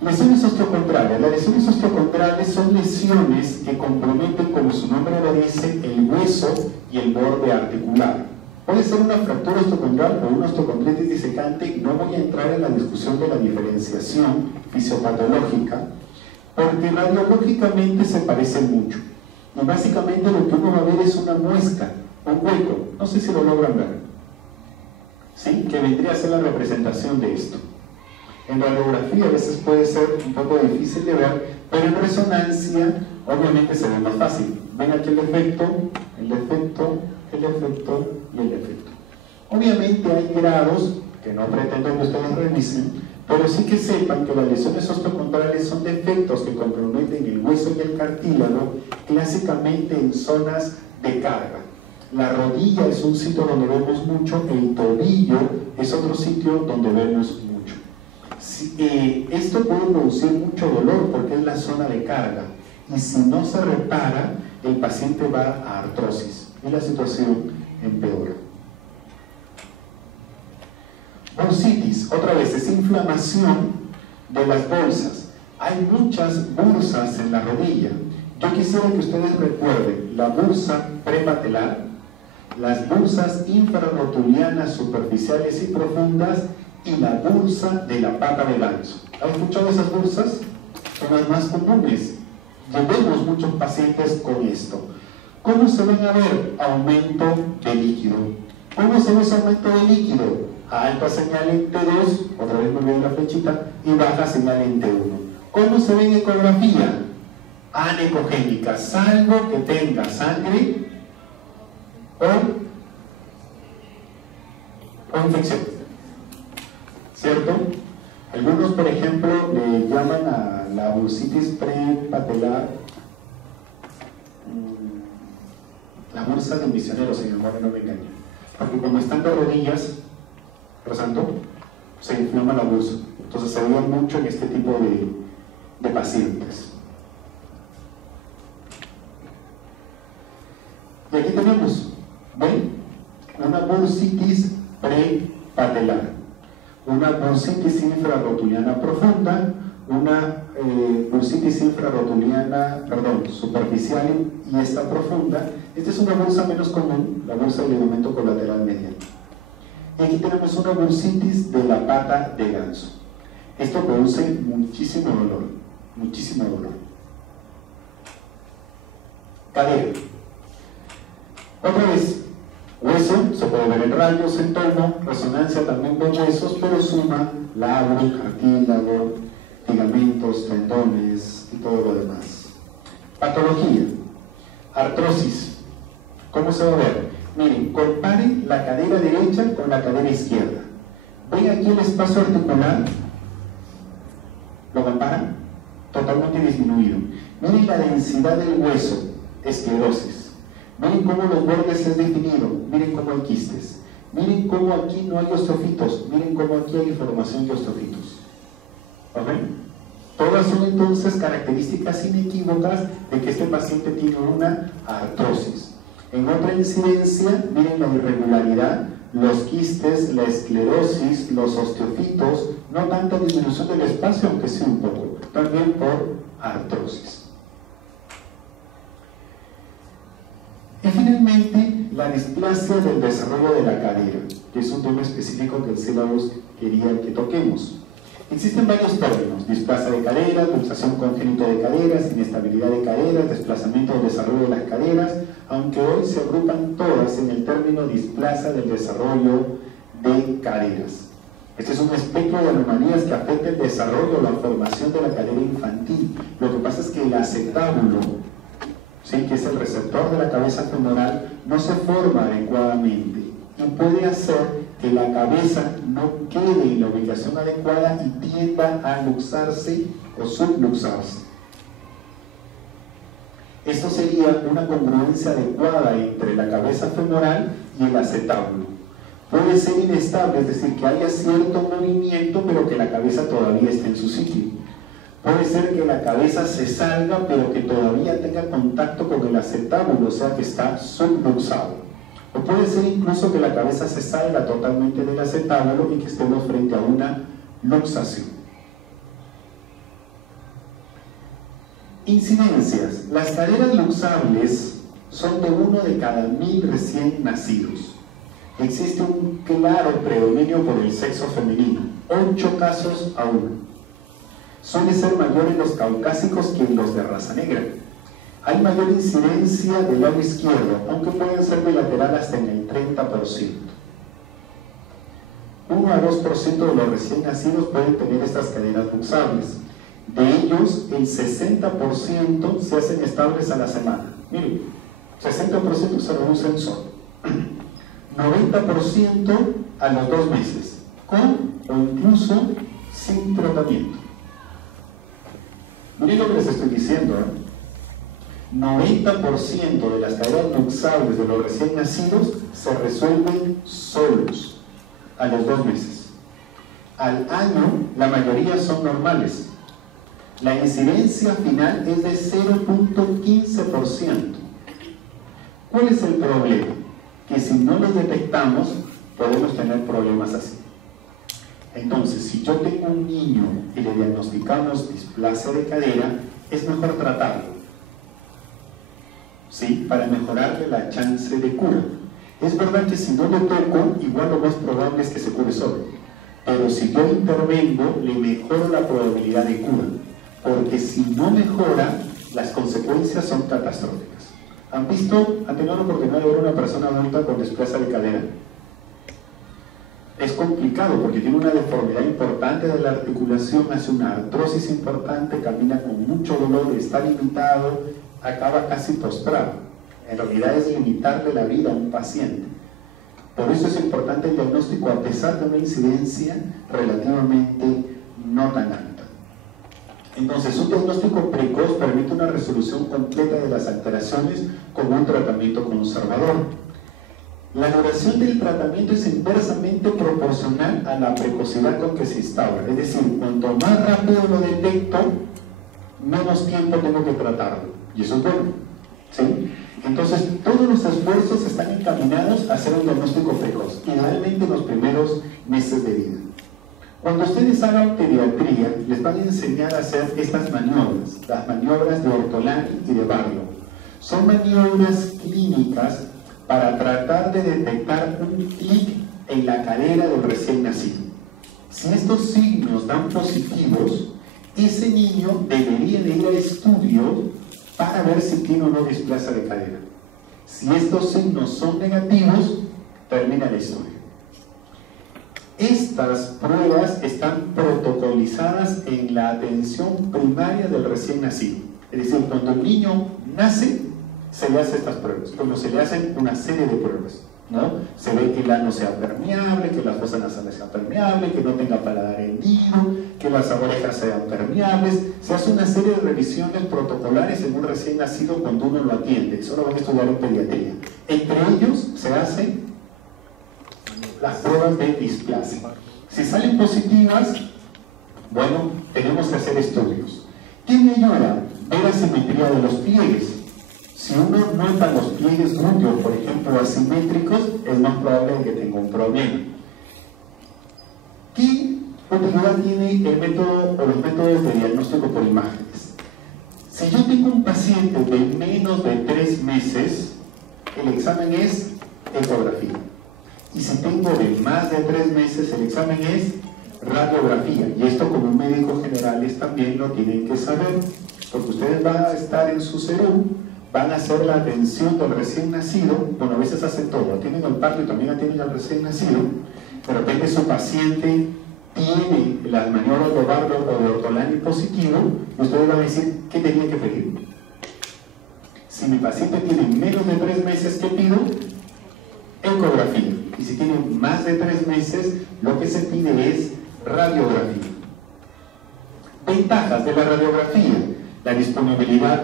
Lesiones osteocondrales. Las lesiones osteocondrales son lesiones que comprometen, como su nombre lo dice, el hueso y el borde articular. Puede ser una fractura osteocondral o una osteocondritis disecante. No voy a entrar en la discusión de la diferenciación fisiopatológica, porque radiológicamente se parecen mucho. Y básicamente lo que uno va a ver es una muesca, un hueco. No sé si lo logran ver. ¿Sí? Que vendría a ser la representación de esto. En radiografía a veces puede ser un poco difícil de ver, pero en resonancia obviamente se ve más fácil. Ven aquí el efecto, el efecto, el efecto y el efecto. Obviamente hay grados que no pretendo que ustedes revisen, pero sí que sepan que las lesiones osteocondrales son defectos que comprometen el hueso y el cartílago, clásicamente en zonas de carga. La rodilla es un sitio donde vemos mucho, el tobillo es otro sitio donde vemos mucho. Esto puede producir mucho dolor porque es la zona de carga, y si no se repara, el paciente va a artrosis y la situación empeora. Bursitis, otra vez, es inflamación de las bolsas. Hay muchas bursas en la rodilla. Yo quisiera que ustedes recuerden la bursa prepatelar, las bursas infrarrotulianas superficiales y profundas y la bursa de la pata de ganso. ¿Han escuchado esas bursas? Son las más comunes. Vemos muchos pacientes con esto. ¿Cómo se van a ver? Aumento de líquido. ¿Cómo se ve ese aumento de líquido? Alta señal en T2, otra vez me veo la flechita, y baja señal en T1. ¿Cómo se ve en ecografía? Anecogénica, salvo que tenga sangre o infección. ¿Cierto? Algunos, por ejemplo, le llaman a la bursitis prepatelar la bursa de misionero, si mi memoria no me engaña. Porque cuando están de rodillas, rezando, se inflama la bursa. Entonces se ve mucho en este tipo de pacientes. Y aquí tenemos, ¿ven? Una bursitis prepatelar, una bursitis infrarrotuliana profunda, una bursitis infrarrotuliana, superficial y esta profunda. Esta es una bursa menos común, la bursa del ligamento colateral medial. Y aquí tenemos una bursitis de la pata de ganso. Esto produce muchísimo dolor, muchísimo dolor. Cadera. Otra vez, hueso, se puede ver en rayos, en tono, resonancia también de huesos, pero suma, labro, cartílago, ligamentos, tendones y todo lo demás. Patología. Artrosis. ¿Cómo se va a ver? Miren, comparen la cadera derecha con la cadera izquierda. ¿Ven aquí el espacio articular? ¿Lo comparan? Totalmente disminuido. Miren la densidad del hueso, esclerosis. Miren cómo los bordes es definido. Miren cómo hay quistes. Miren cómo aquí no hay osteofitos. Miren cómo aquí hay formación de osteofitos. ¿Ok? Todas son entonces características inequívocas de que este paciente tiene una artrosis. En otra incidencia, miren la irregularidad, los quistes, la esclerosis, los osteofitos, no tanta disminución del espacio, aunque sí un poco, también por artrosis. Y finalmente, la displasia del desarrollo de la cadera, que es un tema específico que el sílabus quería que toquemos. Existen varios términos: displasia de caderas, luxación congénita de caderas, inestabilidad de caderas, desplazamiento del desarrollo de las caderas, aunque hoy se agrupan todas en el término displasia del desarrollo de caderas. Este es un espectro de anomalías que afecta el desarrollo o la formación de la cadera infantil. Lo que pasa es que el acetábulo, ¿sí?, que es el receptor de la cabeza femoral, no se forma adecuadamente y puede hacer que la cabeza no quede en la ubicación adecuada y tienda a luxarse o subluxarse. Esto sería una congruencia adecuada entre la cabeza femoral y el acetábulo. Puede ser inestable, es decir, que haya cierto movimiento pero que la cabeza todavía esté en su sitio. Puede ser que la cabeza se salga pero que todavía tenga contacto con el acetábulo, o sea que está subluxado. O puede ser incluso que la cabeza se salga totalmente del acetábulo y que estemos frente a una luxación. Incidencias. Las caderas luxables son de 1 de cada 1000 recién nacidos. Existe un claro predominio por el sexo femenino, 8 casos a 1. Suele ser mayor en los caucásicos que en los de raza negra. Hay mayor incidencia del lado izquierdo, aunque pueden ser bilateral hasta en el 30%. 1 a 2% de los recién nacidos pueden tener estas caderas luxables. De ellos, el 60% se hacen estables a la semana. Miren, 60% se reducen solo. 90% a los 2 meses, con o incluso sin tratamiento. Miren lo que les estoy diciendo, 90% de las caderas luxables de los recién nacidos se resuelven solos a los 2 meses. Al año, la mayoría son normales. La incidencia final es de 0.15%. ¿Cuál es el problema? Que si no los detectamos, podemos tener problemas así. Entonces, si yo tengo un niño y le diagnosticamos displasia de cadera, es mejor tratarlo, ¿sí?, para mejorarle la chance de cura. Es verdad que si no lo toco, igual lo más probable es que se cure solo. Pero si yo intervengo, le mejoro la probabilidad de cura. Porque si no mejora, las consecuencias son catastróficas. ¿Han tenido la oportunidad de ver una persona adulta con displasia de cadera? Es complicado porque tiene una deformidad importante de la articulación, hace una artrosis importante, camina con mucho dolor, está limitado, acaba casi postrado. En realidad es limitarle la vida a un paciente. Por eso es importante el diagnóstico, a pesar de una incidencia relativamente no tan alta. Entonces, un diagnóstico precoz permite una resolución completa de las alteraciones con un tratamiento conservador. La duración del tratamiento es inversamente proporcional a la precocidad con que se instaura. Es decir, cuanto más rápido lo detecto, menos tiempo tengo que tratarlo. Y eso es bueno, ¿sí? Entonces, todos los esfuerzos están encaminados a hacer un diagnóstico precoz, idealmente en los primeros meses de vida. Cuando ustedes hagan pediatría, les van a enseñar a hacer estas maniobras, las maniobras de Ortolani y de Barlow. Son maniobras clínicas para tratar de detectar un clic en la cadera del recién nacido. Si estos signos dan positivos, ese niño debería de ir al estudio para ver si tiene o no displasia de cadera. Si estos signos son negativos, termina el estudio. Estas pruebas están protocolizadas en la atención primaria del recién nacido. Es decir, cuando el niño nace, se le hacen estas pruebas. Como se le hacen una serie de pruebas, ¿no? Se ve que el ano sea permeable, que las fosas nasales sean permeables, que no tenga paladar hendido, que las orejas sean permeables. Se hace una serie de revisiones protocolares en un recién nacido cuando uno lo atiende. Eso lo van a estudiar en pediatría. Entre ellos se hacen las pruebas de displasia. Si salen positivas, bueno, tenemos que hacer estudios. ¿Qué me ayuda? Ver la simetría de los pliegues. Si uno nota los pliegues glúteos, por ejemplo, asimétricos, es más probable que tenga un problema. ¿Qué utilidad tiene el método o los métodos de diagnóstico por imágenes? Si yo tengo un paciente de menos de 3 meses, el examen es ecografía. Y si tengo de más de 3 meses, el examen es radiografía. Y esto como médicos generales también lo tienen que saber, porque ustedes van a estar en su CERU, van a hacer la atención del recién nacido. Bueno, a veces hacen todo, atienden al parto y también atienden al recién nacido. De repente su paciente tiene las maniobras de Barber o de Ortolani positivo, y ustedes van a decir, ¿qué tenía que pedir? Si mi paciente tiene menos de 3 meses, ¿qué pido? Ecografía. Y si tiene más de 3 meses, lo que se pide es radiografía. Ventajas de la radiografía: la disponibilidad.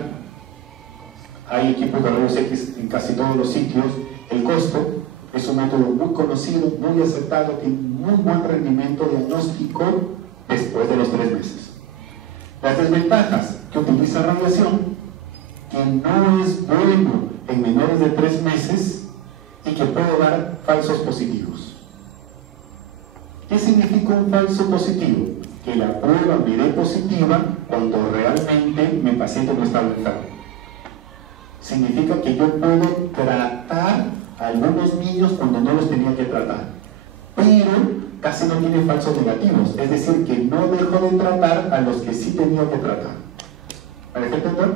Hay equipos de rayos X en casi todos los sitios. El costo: es un método muy conocido, muy aceptado, tiene muy buen rendimiento diagnóstico después de los 3 meses. Las desventajas: que utiliza radiación, que no es bueno en menores de 3 meses y que puede dar falsos positivos. ¿Qué significa un falso positivo? Que la prueba me dé positiva cuando realmente mi paciente no está enfermo. Significa que yo puedo tratar a algunos niños cuando no los tenía que tratar, pero casi no tiene falsos negativos, es decir, que no dejo de tratar a los que sí tenía que tratar. ¿Para qué entender?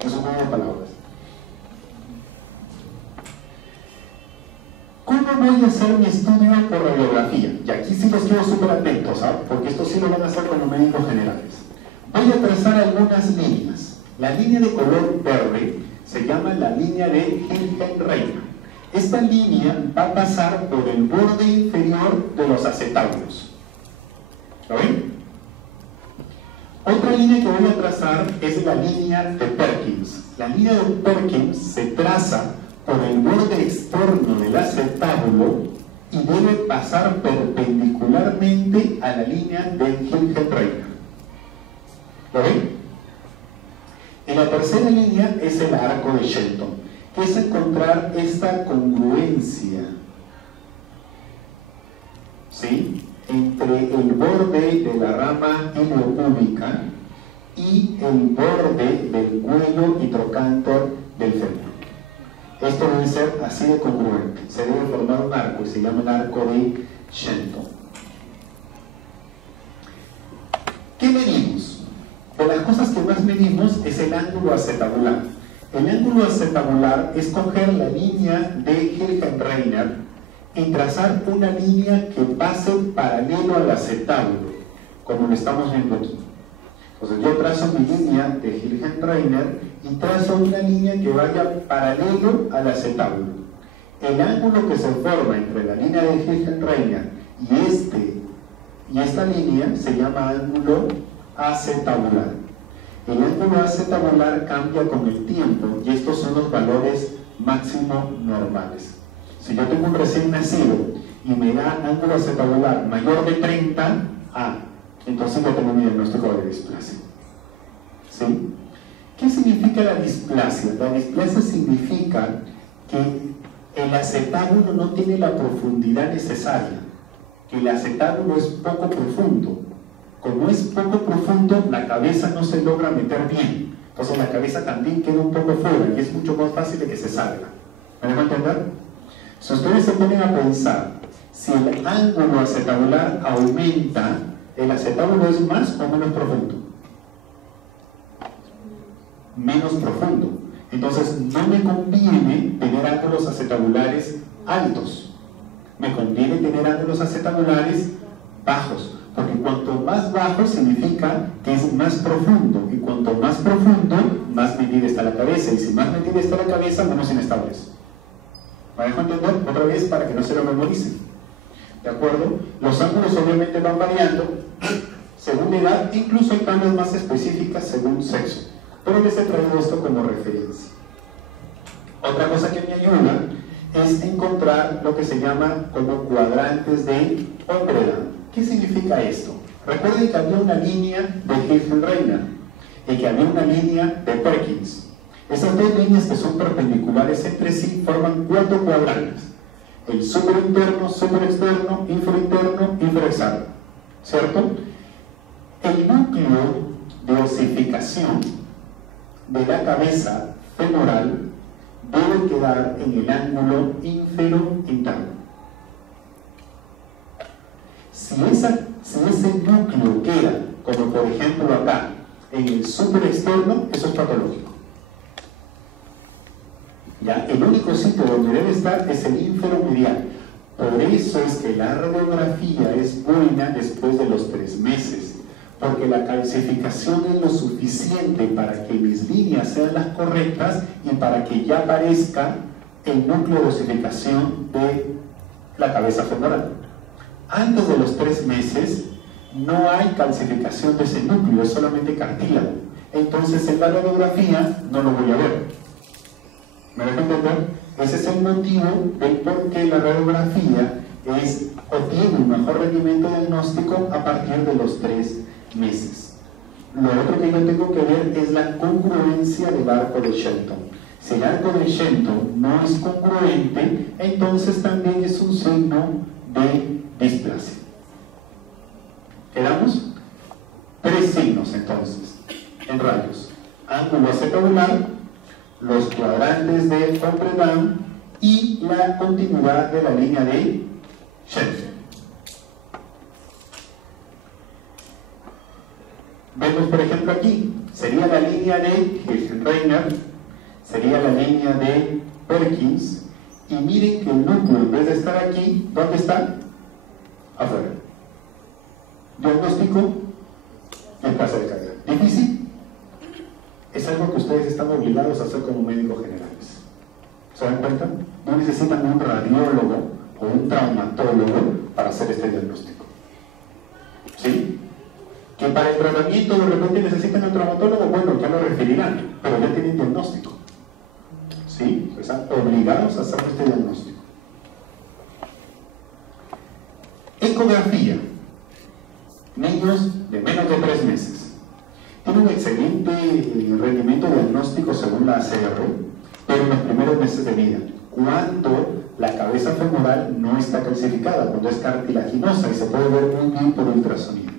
Eso son unas palabras. ¿Cómo voy a hacer mi estudio por radiografía? Y aquí sí los quiero súper atentos, ¿sabes? Porque esto sí lo van a hacer como médicos generales. Voy a trazar algunas líneas. La línea de color verde se llama la línea de Hilgen-Reiner. Esta línea va a pasar por el borde inferior de los acetábulos. ¿Lo ven? Otra línea que voy a trazar es la línea de Perkins. La línea de Perkins se traza por el borde externo del acetábulo y debe pasar perpendicularmente a la línea de Hilgen-Reiner. ¿Lo ven? Y la tercera línea es el arco de Shelton, que es encontrar esta congruencia, ¿sí?, entre el borde de la rama iliopúbica y el borde del cuello y trocánter del fémur. Esto debe ser así de congruente, se debe formar un arco y se llama el arco de Shelton. ¿Qué medimos? De las cosas que más medimos es el ángulo acetabular. El ángulo acetabular es coger la línea de Hilgen-Reiner y trazar una línea que pase paralelo al acetábulo, como lo estamos viendo aquí. Entonces yo trazo mi línea de Hilgen-Reiner y trazo una línea que vaya paralelo al acetábulo. El ángulo que se forma entre la línea de Hilgen-Reiner y esta línea se llama ángulo acetabular. El ángulo acetabular cambia con el tiempo y estos son los valores máximo normales. Si yo tengo un recién nacido y me da ángulo acetabular mayor de 30, entonces yo tengo mi diagnóstico de displasia. ¿Sí? ¿Qué significa la displasia? La displasia significa que el acetábulo no tiene la profundidad necesaria, que el acetábulo es poco profundo. Como es poco profundo, la cabeza no se logra meter bien. Entonces la cabeza también queda un poco fuera y es mucho más fácil de que se salga. ¿Me dejo entender? Si ustedes se ponen a pensar, si el ángulo acetabular aumenta, ¿el acetábulo es más o menos profundo? Menos profundo. Entonces no me conviene tener ángulos acetabulares altos. Me conviene tener ángulos acetabulares bajos. Porque cuanto más bajo significa que es más profundo, y cuanto más profundo, más metida está la cabeza, y si más metida está la cabeza, menos inestable es. ¿Me dejo entender? Otra vez para que no se lo memoricen. ¿De acuerdo? Los ángulos obviamente van variando según la edad, incluso hay cambios más específicas según sexo. Pero les he traído esto como referencia. Otra cosa que me ayuda es encontrar lo que se llama como cuadrantes de hombre-edad. ¿Qué significa esto? Recuerden que había una línea de Hilgen-Reiner y que había una línea de Perkins. Esas dos líneas que son perpendiculares entre sí forman 4 cuadrantes. El superinterno, superexterno, infrainterno, infraexterno. ¿Cierto? El núcleo de osificación de la cabeza femoral debe quedar en el ángulo ínfero-interno. Si ese núcleo queda, como por ejemplo acá, en el superexterno, eso es patológico. ¿Ya? El único sitio donde debe estar es el ínfero-medial. Por eso es que la radiografía es buena después de los 3 meses, porque la calcificación es lo suficiente para que mis líneas sean las correctas y para que ya aparezca el núcleo de osificación de la cabeza femoral. Antes de los 3 meses no hay calcificación de ese núcleo, es solamente cartílago. Entonces en la radiografía no lo voy a ver. ¿Me dejo entender? Ese es el motivo del por qué la radiografía obtiene un mejor rendimiento diagnóstico a partir de los 3 meses. Lo otro que yo tengo que ver es la congruencia del arco de Shelton. Si el arco de Shelton no es congruente, entonces también es un signo de displasia. ¿Quedamos? 3 signos entonces, en rayos: ángulo acetabular, los cuadrantes de von Bredow y la continuidad de la línea de Shelton. Vemos por ejemplo aquí, sería la línea de Kirchner-Reiner, sería la línea de Perkins, y miren que el núcleo, en vez de estar aquí, ¿dónde está? Afuera. Diagnóstico en casa de carga. ¿Difícil? Es algo que ustedes están obligados a hacer como médicos generales. ¿Se dan cuenta? No necesitan un radiólogo o un traumatólogo para hacer este diagnóstico. ¿Sí? Que para el tratamiento de repente necesitan un traumatólogo, bueno, ya lo referirán, pero ya tienen diagnóstico. ¿Sí? Están obligados a hacer este diagnóstico. Ecografía. Niños de menos de 3 meses. Tiene un excelente rendimiento diagnóstico según la ACR, pero en los primeros meses de vida, cuando la cabeza femoral no está calcificada, cuando es cartilaginosa y se puede ver muy bien por ultrasonido.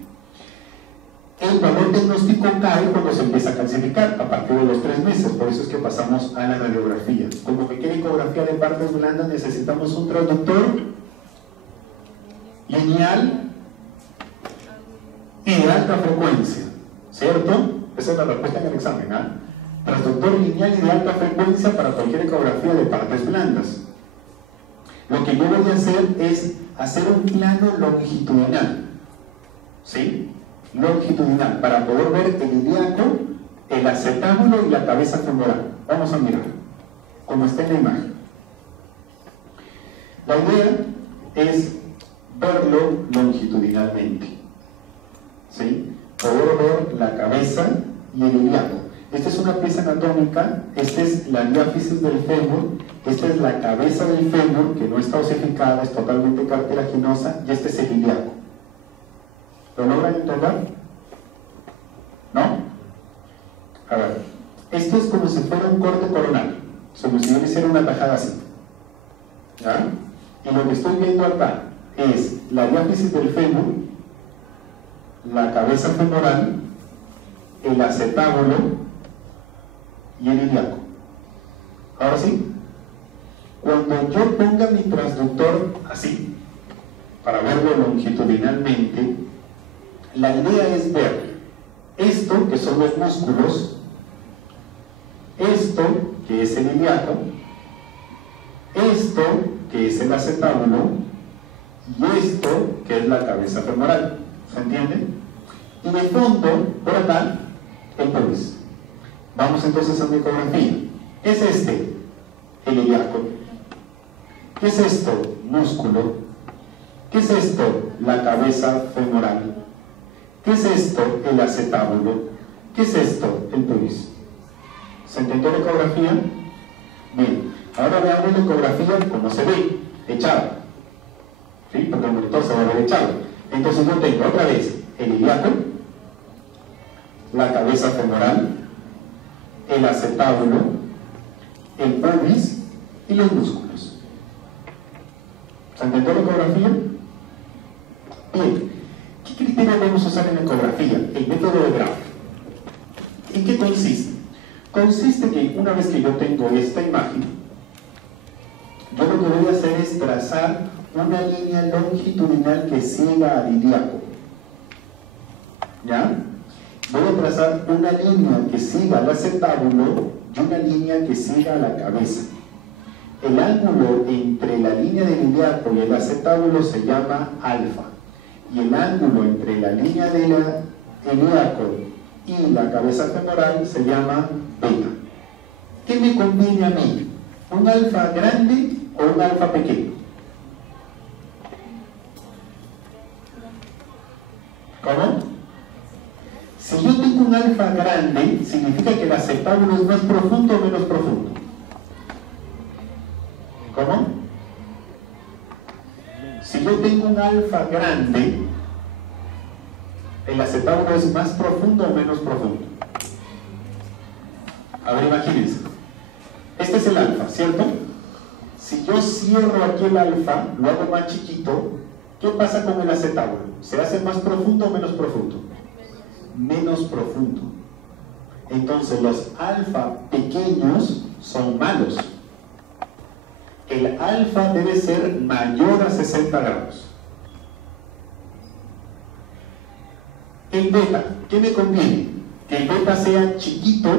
El valor diagnóstico cae cuando se empieza a calcificar, a partir de los 3 meses, por eso es que pasamos a la radiografía. Como que quiere ecografía de partes blandas, necesitamos un traductor lineal y de alta frecuencia. ¿Cierto? Esa es la respuesta en el examen, ¿ah? Transductor lineal y de alta frecuencia para cualquier ecografía de partes blandas. Lo que yo voy a hacer es hacer un plano longitudinal. ¿Sí? Longitudinal, para poder ver el ilíaco, el acetábulo y la cabeza femoral. Vamos a mirar, como está en la imagen. La idea es verlo longitudinalmente. ¿Sí? Poder ver la cabeza y el ilíaco. Esta es una pieza anatómica, esta es la diáfisis del fémur, esta es la cabeza del fémur, que no está osificada, es totalmente cartilaginosa, y este es el ilíaco. ¿Lo logran entender? ¿No? A ver, esto es como si fuera un corte coronal, como si yo le hiciera una tajada así. ¿Ya? Y lo que estoy viendo acá es la diáfisis del fémur, la cabeza femoral, el acetábulo y el ilíaco. Ahora sí, cuando yo ponga mi transductor así, para verlo longitudinalmente, la idea es ver esto, que son los músculos, esto, que es el ilíaco, esto, que es el acetábulo, y esto, que es la cabeza femoral. ¿Se entiende? Y de fondo, por acá, el pubis. Vamos entonces a mi ecografía. ¿Qué es este? El ilíaco. ¿Qué es esto? Músculo. ¿Qué es esto? La cabeza femoral. ¿Qué es esto? El acetábulo. ¿Qué es esto? El pubis. ¿Se entendió la ecografía? Bien. Ahora veamos la ecografía como se ve, echada. ¿Sí? Porque el monitor se va a ver echado. Entonces yo tengo otra vez el ilíaco, la cabeza femoral, el acetábulo, el pubis y los músculos. ¿Se entendió la ecografía? Bien, ¿qué criterios vamos a usar en la ecografía? El método de Graf. ¿En qué consiste? Consiste que una vez que yo tengo esta imagen, lo que voy a hacer es trazar una línea longitudinal que siga al ilíaco. ¿Ya? Voy a trazar una línea que siga al acetábulo y una línea que siga a la cabeza. El ángulo entre la línea del ilíaco y el acetábulo se llama alfa. Y el ángulo entre la línea del ilíaco y la cabeza femoral se llama beta. ¿Qué me conviene a mí? ¿Un alfa grande o un alfa pequeño? ¿Cómo? Si yo tengo un alfa grande, significa que el acetábulo es más profundo o menos profundo. ¿Cómo? Si yo tengo un alfa grande, ¿el acetábulo es más profundo o menos profundo? A ver, imagínense. Este es el alfa, ¿cierto? Si yo cierro aquí el alfa, lo hago más chiquito, ¿qué pasa con el acetábulo? ¿Se hace más profundo o menos profundo? Menos profundo. Entonces los alfa pequeños son malos. El alfa debe ser mayor a 60 grados. El beta, ¿qué me conviene? Que el beta sea chiquito,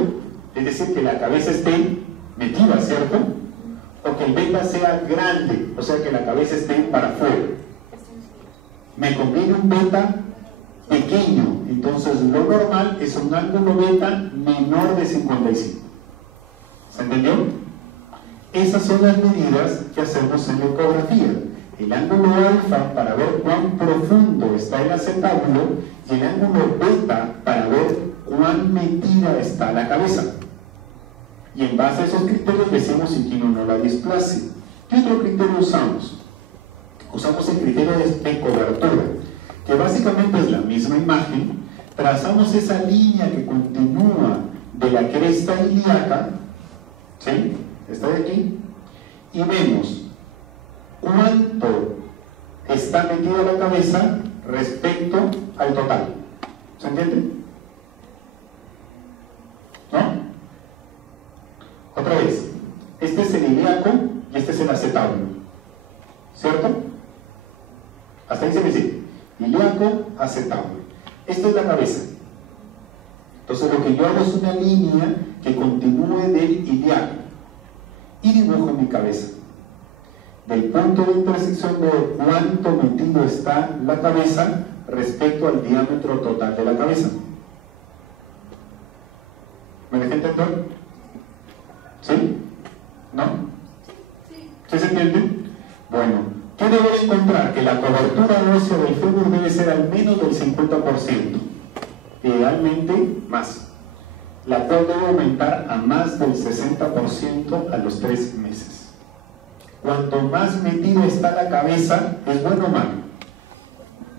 es decir, que la cabeza esté metida, ¿cierto? O que el beta sea grande, o sea, que la cabeza esté para afuera. Me conviene un beta pequeño, entonces lo normal es un ángulo beta menor de 55. ¿Se entendió? Esas son las medidas que hacemos en la ecografía. El ángulo alfa para ver cuán profundo está el acetábulo y el ángulo beta para ver cuán metida está la cabeza. Y en base a esos criterios decimos si tiene o no la displasia. ¿Qué otro criterio usamos? Usamos el criterio de cobertura, que básicamente es la misma imagen. Trazamos esa línea que continúa de la cresta ilíaca, ¿sí? Está de aquí, y vemos cuánto está metida la cabeza respecto al total. ¿Se entiende? ¿No? Otra vez, este es el ilíaco y este es el acetábulo, ¿cierto? Hasta ahí se me dice ilíaco, acetábulo. Esta es la cabeza. Entonces lo que yo hago es una línea que continúe del ilíaco y dibujo mi cabeza. Del punto de intersección veo cuánto metido está la cabeza respecto al diámetro total de la cabeza. ¿Me dejé entender? ¿Sí? ¿No? ¿Sí se entiende? Bueno, ¿qué debo encontrar? Que la cobertura ósea del fémur debe ser al menos del 50%, idealmente más, la cual debe aumentar a más del 60% a los 3 meses. Cuanto más metida está la cabeza, ¿es bueno o malo?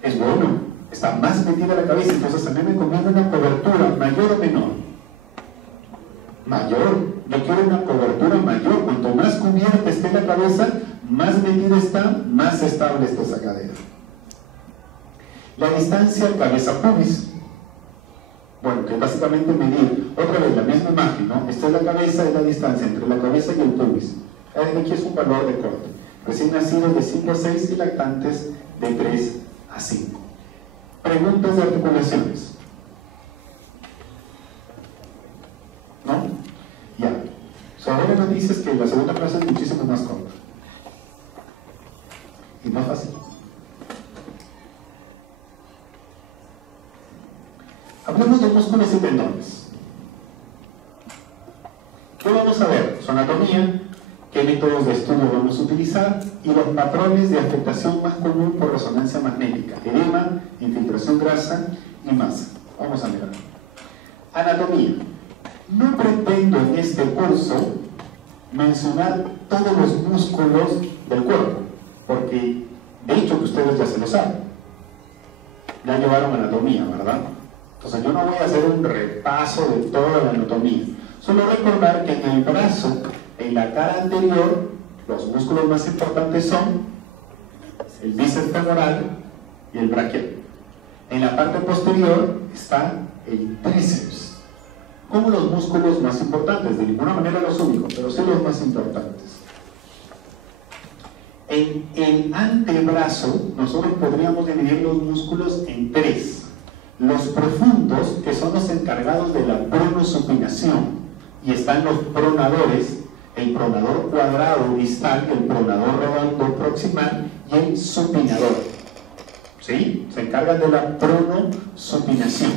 Es bueno, está más metida la cabeza, entonces a mí me conviene una cobertura mayor o menor. Mayor, yo quiero una cobertura mayor. Cuanto más cubierta esté la cabeza, más metida está, más estable está esa cadera. La distancia cabeza-pubis, bueno, que básicamente medir, otra vez la misma imagen, ¿no? Esta es la cabeza, es la distancia entre la cabeza y el pubis. Aquí es un valor de corte. Recién nacidos de 5 a 6 y lactantes de 3 a 5. Preguntas de articulaciones. ¿No? Ya. So, ahora nos dices que la segunda clase es muchísimo más corta. Y más fácil. Hablemos de músculos y tendones. ¿Qué vamos a ver? Su anatomía, qué métodos de estudio vamos a utilizar y los patrones de afectación más común por resonancia magnética: edema, infiltración grasa y masa. Vamos a mirar. Anatomía. No pretendo en este curso mencionar todos los músculos del cuerpo, porque de hecho que ustedes ya se lo saben. Ya llevaron anatomía, ¿verdad? Entonces yo no voy a hacer un repaso de toda la anatomía. Solo recordar que en el brazo, en la cara anterior, los músculos más importantes son el bíceps femoral y el braquial. En la parte posterior está el tríceps. Como los músculos más importantes, de ninguna manera los únicos, pero sí los más importantes. En el antebrazo, nosotros podríamos dividir los músculos en tres. Los profundos, que son los encargados de la pronosupinación, y están los pronadores, el pronador cuadrado distal, el pronador redondo proximal y el supinador. ¿Sí? Se encargan de la pronosupinación.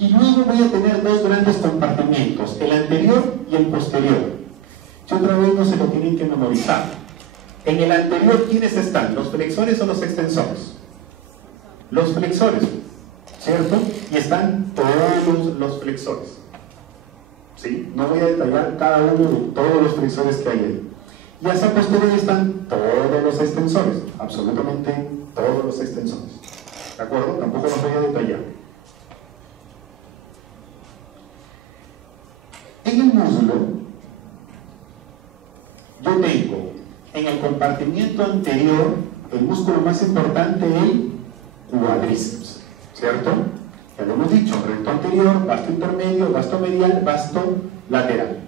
Y luego voy a tener dos grandes compartimientos, el anterior y el posterior. Y otra vez no se lo tienen que memorizar. En el anterior, ¿quiénes están? ¿Los flexores o los extensores? Los flexores, ¿cierto? Y están todos los flexores. ¿Sí? No voy a detallar cada uno de todos los flexores que hay ahí. Y hacia posterior están todos los extensores, absolutamente todos los extensores. ¿De acuerdo? Tampoco los voy a detallar. En el muslo, yo tengo en el compartimiento anterior el músculo más importante, el cuádriceps, ¿cierto? Ya lo hemos dicho, recto anterior, vasto intermedio, vasto medial, vasto lateral.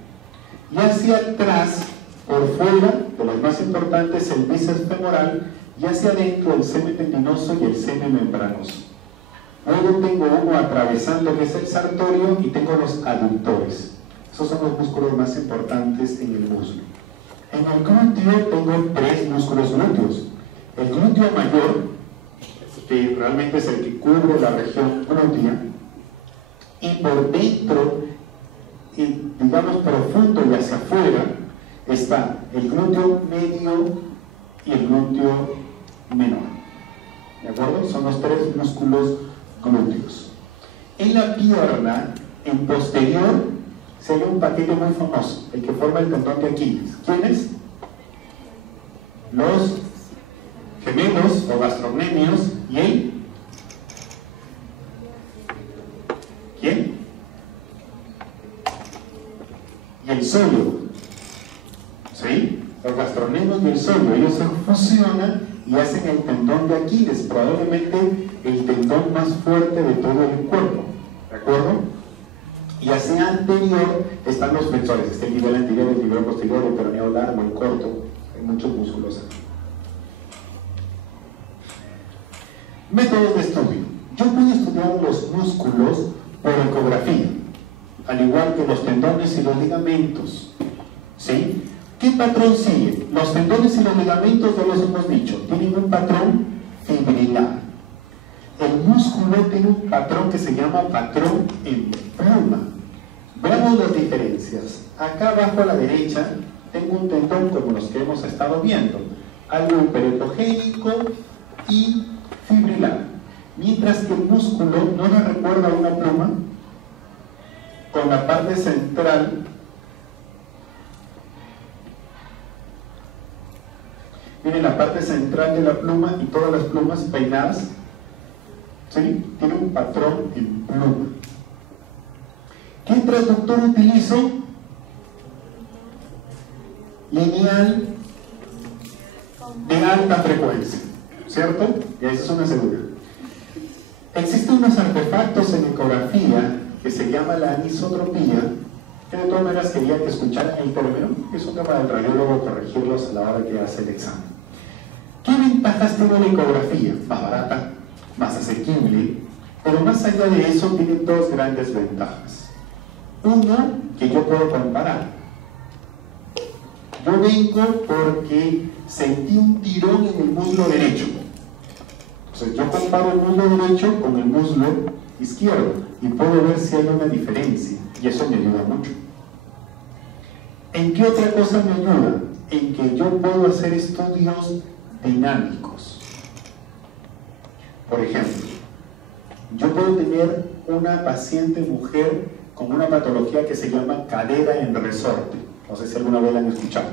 Y hacia atrás, por fuera de los más importantes, el bíceps femoral, y hacia adentro el seme tendinoso y el seme membranoso. Luego tengo uno atravesando, que es el sartorio, y tengo los aductores. Esos son los músculos más importantes en el muslo. En el glúteo tengo tres músculos glúteos. El glúteo mayor, que realmente es el que cubre la región glútea, y por dentro, y digamos profundo y hacia afuera, está el glúteo medio y el glúteo menor. ¿De acuerdo? Son los tres músculos glúteos. En la pierna, en posterior, se ve un paquete muy famoso, el que forma el tendón de Aquiles. ¿Quiénes? Los gemelos o gastrocnemios y el... ¿Quién? Y el sóleo. ¿Sí? Los gastrocnemios y el sóleo. Ellos se fusionan y hacen el tendón de Aquiles, probablemente el tendón más fuerte de todo el cuerpo. ¿De acuerdo? Y hacia anterior están los flexores. Está el nivel anterior, el nivel posterior, el peroneo largo, el corto. Hay muchos músculos aquí. Métodos de estudio. Yo puedo estudiar los músculos por ecografía, al igual que los tendones y los ligamentos. ¿Sí? ¿Qué patrón sigue? Los tendones y los ligamentos, ya los hemos dicho, tienen un patrón fibrilar. El músculo tiene un patrón que se llama patrón en pluma. Veamos las diferencias. Acá abajo a la derecha tengo un tendón como los que hemos estado viendo, algo hiperetogénico y fibrilar. Mientras que el músculo no le recuerda a una pluma, con la parte central, miren la parte central de la pluma y todas las plumas peinadas, ¿sí? Tiene un patrón en pluma. ¿Qué transductor utilizo? Lineal de alta frecuencia, ¿cierto? Y esa es una segura. Existen unos artefactos en ecografía que se llama la anisotropía, que de todas maneras quería que escucharan el término, que es un tema del radiólogo corregirlos a la hora que hace el examen. ¿Qué ventajas tiene la ecografía? Más barata, más asequible, pero más allá de eso tiene dos grandes ventajas. Uno, que yo puedo comparar. Yo vengo porque sentí un tirón en el muslo derecho. Entonces yo comparo el muslo derecho con el muslo izquierdo y puedo ver si hay una diferencia, y eso me ayuda mucho. ¿En qué otra cosa me ayuda? En que yo puedo hacer estudios dinámicos. Por ejemplo, yo puedo tener una paciente mujer con una patología que se llama cadera en resorte. No sé si alguna vez la han escuchado.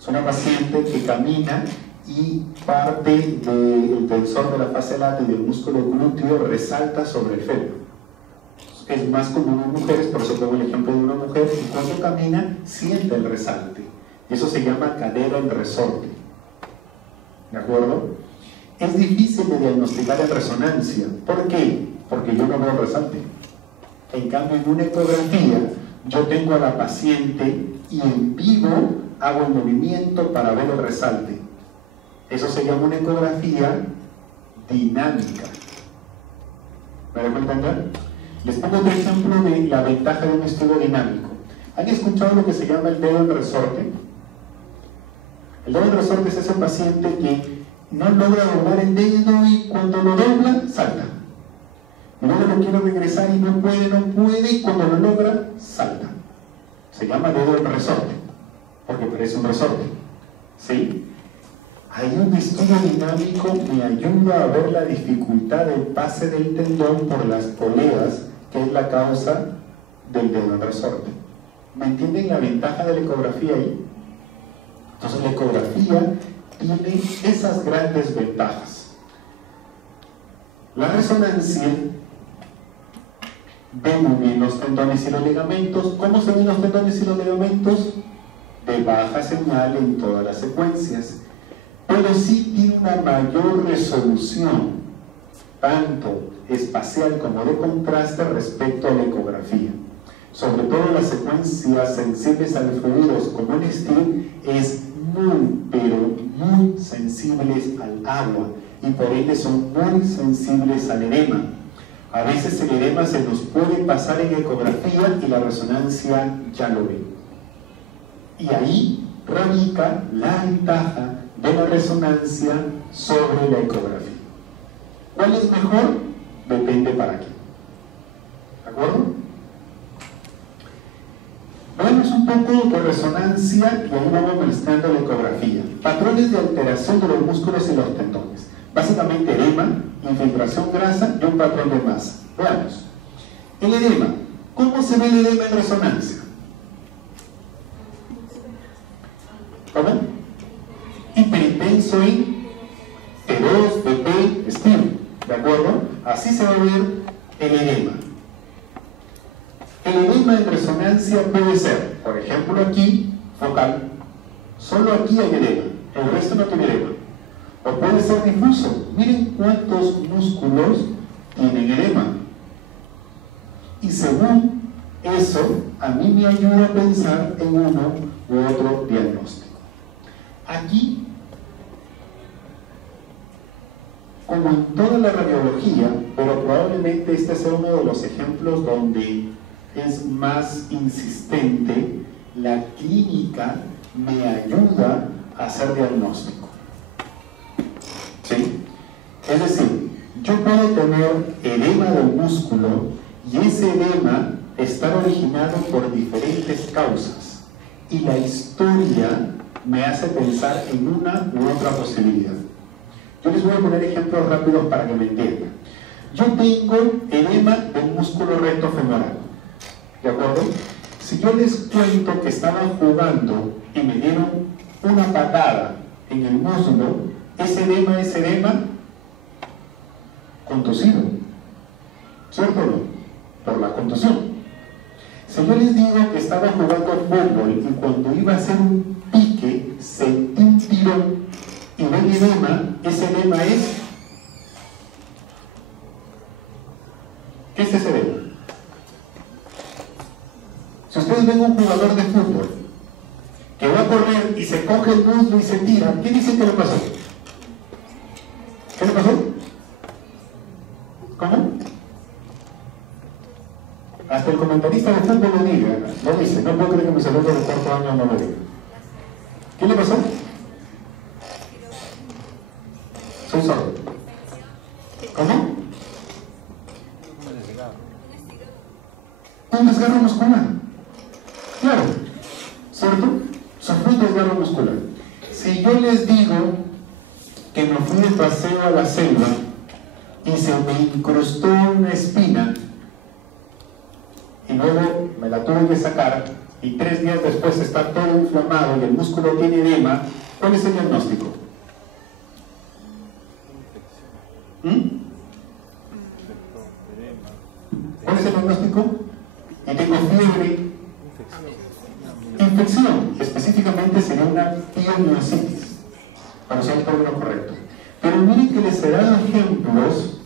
Es una paciente que camina y parte del tensor de la fascia lata y del músculo glúteo resalta sobre el fémur. Es más común en mujeres, por eso pongo el ejemplo de una mujer que cuando camina siente el resalte. Y eso se llama cadera en resorte. ¿De acuerdo? Es difícil de diagnosticar en resonancia. ¿Por qué? Porque yo no veo resalte. En cambio, en una ecografía, yo tengo a la paciente y en vivo hago el movimiento para ver el resalte. Eso se llama una ecografía dinámica. ¿Me dejo entender? Les pongo otro ejemplo de la ventaja de un estudio dinámico. ¿Han escuchado lo que se llama el dedo en resorte? El dedo en resorte es ese paciente que no logra doblar el dedo y cuando lo dobla, salta. Y luego lo quiere regresar y no puede, y cuando lo logra, salta. Se llama dedo en resorte, porque parece un resorte. ¿Sí? Hay un estudio dinámico que me ayuda a ver la dificultad del pase del tendón por las poleas, que es la causa del dedo en resorte. ¿Me entienden la ventaja de la ecografía ahí? Entonces la ecografía tiene esas grandes ventajas. La resonancia ve muy bien los tendones y los ligamentos. ¿Cómo se ven los tendones y los ligamentos? De baja señal en todas las secuencias, pero sí tiene una mayor resolución, tanto espacial como de contraste respecto a la ecografía. Sobre todo las secuencias sensibles a los fluidos como el STIR es muy, pero muy sensibles al agua y por ende son muy sensibles al edema. A veces el edema se nos puede pasar en ecografía y la resonancia ya lo ve. Y ahí radica la ventaja de la resonancia sobre la ecografía. ¿Cuál es mejor? Depende para qué. ¿De acuerdo? Veamos un poco de resonancia y ahí vamos mezclando la ecografía. Patrones de alteración de los músculos y los tendones. Básicamente edema, infiltración grasa y un patrón de masa. Veamos. El edema. ¿Cómo se ve el edema en resonancia? ¿Cómo? Hiperintenso en T2, BP, STIR. ¿De acuerdo? Así se va a ver el edema. El edema en resonancia puede ser, por ejemplo aquí, focal. Solo aquí hay edema, el resto no tiene edema. O puede ser difuso. Miren cuántos músculos tienen edema. Y según eso, a mí me ayuda a pensar en uno u otro diagnóstico. Aquí, como en toda la radiología, pero probablemente este sea uno de los ejemplos donde es más insistente, la clínica me ayuda a hacer diagnóstico. ¿Sí? Es decir, yo puedo tener edema del músculo y ese edema está originado por diferentes causas y la historia me hace pensar en una u otra posibilidad. Yo les voy a poner ejemplos rápidos para que me entiendan. Yo tengo edema del músculo recto femoral. ¿De acuerdo? Si yo les cuento que estaban jugando y me dieron una patada en el muslo, ese edema es edema contusivo. ¿Cierto o no? Por la contusión. Si yo les digo que estaba jugando fútbol y cuando iba a hacer un pique sentí un tirón y ven edema, ese edema es... ¿Qué es ese edema? Si ustedes ven un jugador de fútbol que va a correr y se coge el muslo y se tira, ¿qué dicen que le pasó? ¿Qué le pasó? ¿Cómo? Hasta el comentarista de fútbol lo dice, no puedo creer que mis alumnos de cuarto año no lo digan. ¿Qué le pasó? Soy sordo. ¿Cómo? Un desgarro muscular. Claro, ¿cierto? Sufrió un desgarro muscular. Si yo les digo que me fui de paseo a la selva y se me incrustó una espina y luego me la tuve que sacar y 3 días después está todo inflamado y el músculo tiene edema, ¿cuál es el diagnóstico? ¿Cuál es el diagnóstico? Y tengo fiebre. Infección, específicamente sería una piomyositis, para usar el término correcto. Pero miren que les he dado ejemplos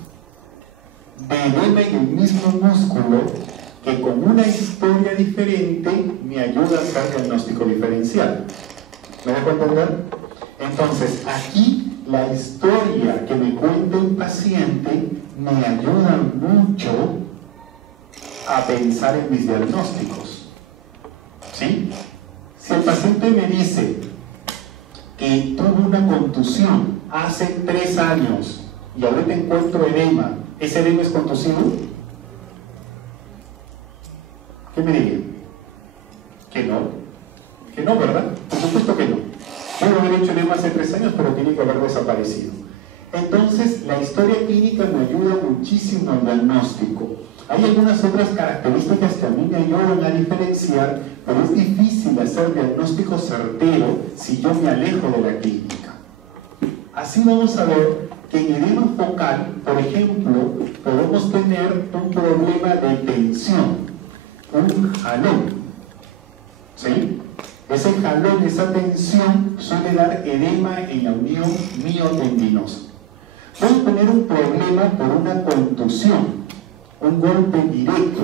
de edema en el mismo músculo que con una historia diferente me ayuda a hacer diagnóstico diferencial. ¿Me dejo entender? En Entonces, aquí la historia que me cuenta un paciente me ayuda mucho a pensar en mis diagnósticos. ¿Sí? Si el paciente me dice que tuvo una contusión hace 3 años y ahorita encuentro edema, ¿ese edema es contusivo? ¿Qué me diría? Que no, ¿verdad? Por supuesto que no. Puedo haber hecho edema hace 3 años, pero tiene que haber desaparecido. Entonces, la historia clínica me ayuda muchísimo al diagnóstico. Hay algunas otras características que a mí me ayudan a diferenciar, pero es difícil hacer diagnóstico certero si yo me alejo de la clínica. Así vamos a ver que en edema focal, por ejemplo, podemos tener un problema de tensión, un jalón. ¿Sí? Ese jalón, esa tensión suele dar edema en la unión miotendinosa. Puedo tener un problema por una contusión, un golpe directo,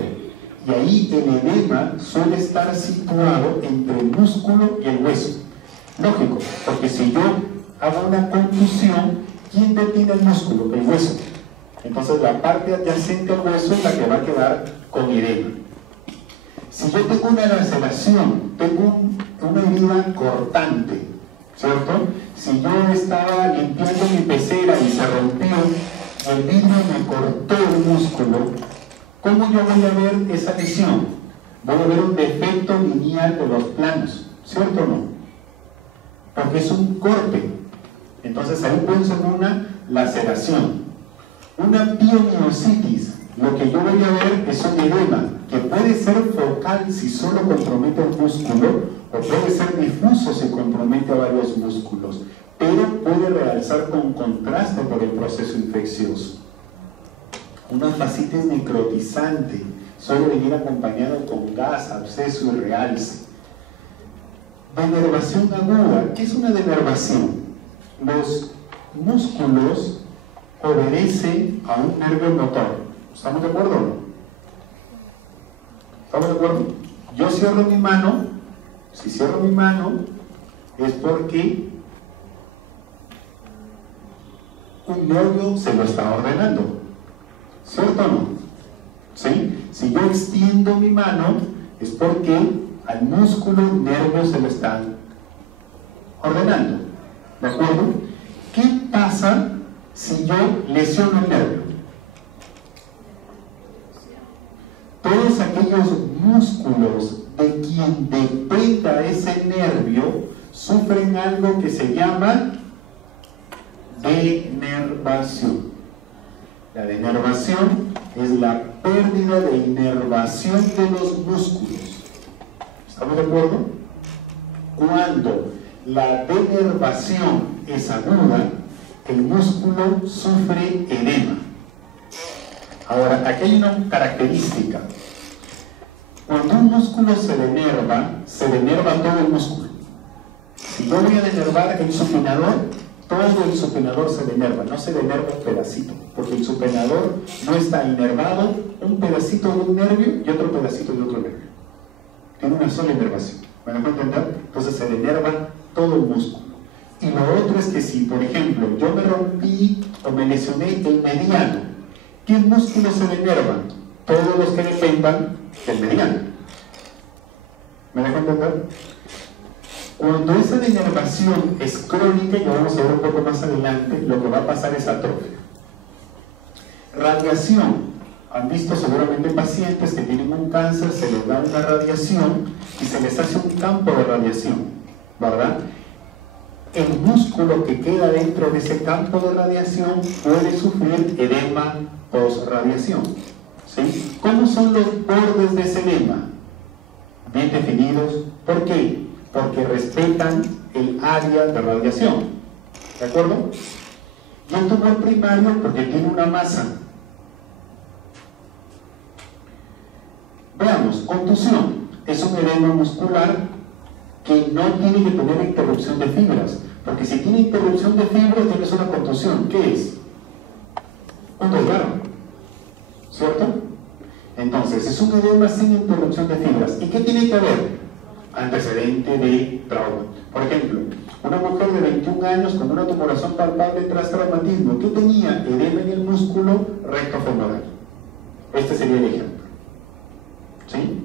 y ahí el edema suele estar situado entre el músculo y el hueso. Lógico, porque si yo hago una contusión, ¿quién detiene el músculo? El hueso. Entonces la parte adyacente al hueso es la que va a quedar con edema. Si yo tengo una laceración, tengo una herida cortante, ¿cierto? Si yo estaba limpiando mi pecera y se rompió, el vidrio me cortó el músculo, ¿cómo yo voy a ver esa lesión? Voy a ver un defecto lineal de los planos, ¿cierto o no? Porque es un corte. Entonces ahí puede ser una laceración. Una piomiositis, lo que yo voy a ver es un edema, que puede ser focal si solo compromete el músculo, o puede ser difuso si compromete a varios músculos, pero puede realzar con contraste por el proceso infeccioso. Una fascitis necrotizante suele venir acompañado con gas, absceso y realce. Denervación aguda. ¿Qué es una denervación? Los músculos obedecen a un nervio motor. ¿Estamos de acuerdo o no? ¿Estamos de acuerdo? Yo cierro mi mano. Si cierro mi mano es porque un nervio se lo está ordenando, ¿cierto o no? ¿Sí? Si yo extiendo mi mano es porque al músculo nervio se lo están ordenando, ¿de acuerdo? ¿Qué pasa si yo lesiono el nervio? Todos aquellos músculos de quien dependa ese nervio sufren algo que se llama denervación. La denervación es la pérdida de inervación de los músculos. ¿Estamos de acuerdo? Cuando la denervación es aguda, el músculo sufre edema. Ahora, aquí hay una característica. Cuando un músculo se denerva todo el músculo. Si yo voy a denervar el supinador, todo el supinador se denerva, no se denerva un pedacito, porque el supinador no está inervado, un pedacito de un nervio y otro pedacito de otro nervio. Tiene una sola inervación. ¿Me dejo entender? Entonces se denerva todo el músculo. Y lo otro es que si, por ejemplo, yo me rompí o me lesioné el mediano, ¿qué músculos se denervan? Todos los que dependan del mediano. ¿Me dejo entender? Cuando esa denervación es crónica, y vamos a ver un poco más adelante, lo que va a pasar es atrofia. Radiación. Han visto seguramente pacientes que tienen un cáncer, se les da una radiación y se les hace un campo de radiación, ¿verdad? El músculo que queda dentro de ese campo de radiación puede sufrir edema post-radiación. ¿Sí? ¿Cómo son los bordes de ese edema? Bien definidos. ¿Por qué? Porque respetan el área de radiación. ¿De acuerdo? Y el tumor primario porque tiene una masa. Veamos, contusión. Es un edema muscular que no tiene que tener interrupción de fibras. Porque si tiene interrupción de fibras, tienes una contusión. ¿Qué es? Un desgarro. ¿Cierto? Entonces, es un edema sin interrupción de fibras. ¿Y qué tiene que haber? antecedente de trauma. Por ejemplo, una mujer de 21 años con una tumoración palpable tras traumatismo que tenía edema en el músculo rectofemoral. Este sería el ejemplo. ¿Sí?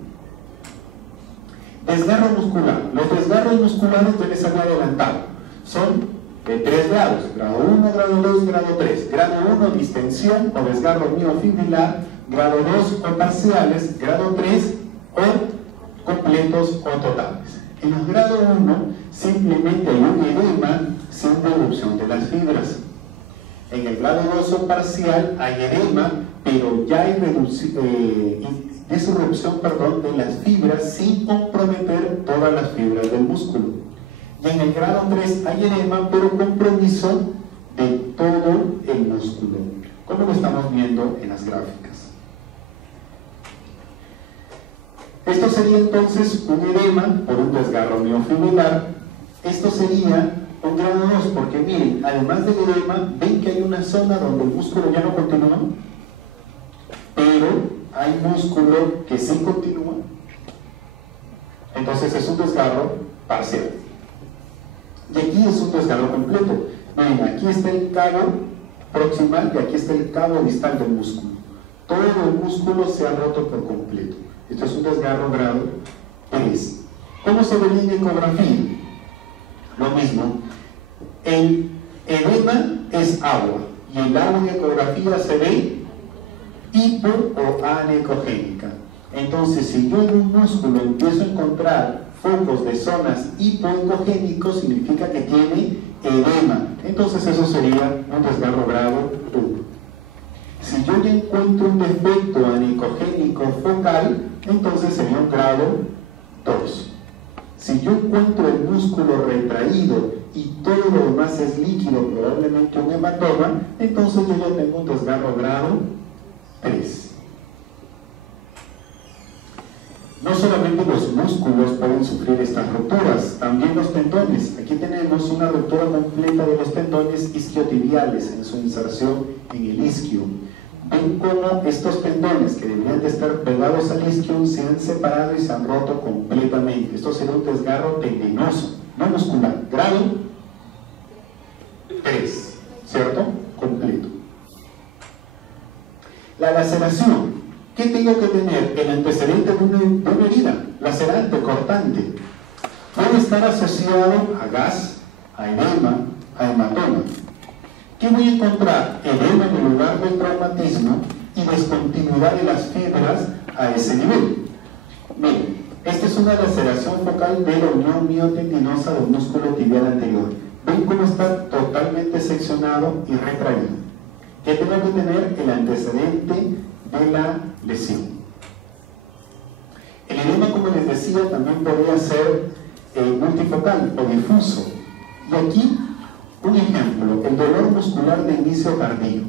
Desgarro muscular. Los desgarros musculares ya les había adelantado. Son de 3 grados, grado 1, grado 2, grado 3. Grado 1, distensión o desgarro miofibrilar. Grado 2, o parciales. Grado 3, o completos o totales. En el grado 1, simplemente hay un edema sin erupción de las fibras. En el grado 2 o parcial hay edema, pero ya hay disrupción de las fibras sin comprometer todas las fibras del músculo. Y en el grado 3 hay edema, pero compromiso de todo el músculo, como lo estamos viendo en las gráficas. Esto sería entonces un edema por un desgarro miofibrilar. Esto sería un grado 2, porque miren, además del edema, ven que hay una zona donde el músculo ya no continúa, pero hay músculo que sí continúa. Entonces es un desgarro parcial. Y aquí es un desgarro completo. Miren, aquí está el cabo proximal y aquí está el cabo distal del músculo. Todo el músculo se ha roto por completo. Esto es un desgarro grado 3. ¿Cómo se vería en ecografía? Lo mismo. El edema es agua y el agua en ecografía se ve hipo o anecogénica. Entonces, si yo en un músculo empiezo a encontrar focos de zonas hipoecogénicos, significa que tiene edema. Entonces eso sería un desgarro grado 1. Si yo ya encuentro un defecto anecogénico focal, entonces sería un grado 2. Si yo encuentro el músculo retraído y todo lo demás es líquido, probablemente un hematoma, entonces yo ya tengo un desgarro grado 3. No solamente los músculos pueden sufrir estas rupturas, también los tendones. Aquí tenemos una ruptura completa de los tendones isquiotibiales en su inserción en el isquio. Ven cómo estos tendones que deberían de estar pegados al isquio se han separado y se han roto completamente. Esto será un desgarro tendinoso, no muscular. Grado 3, ¿cierto? Completo. La laceración. ¿Qué tengo que tener? El antecedente de una herida, lacerante, cortante. Puede estar asociado a gas, a edema, a hematoma. ¿Qué voy a encontrar? Edema en el lugar del traumatismo y discontinuidad de las fibras a ese nivel. Miren, esta es una laceración focal de la unión miotendinosa del músculo tibial anterior. ¿Ven cómo está totalmente seccionado y retraído? ¿Qué tengo que tener? El antecedente de la lesión. El edema, como les decía, también podría ser multifocal o difuso. Y aquí, un ejemplo, el dolor muscular de inicio tardío.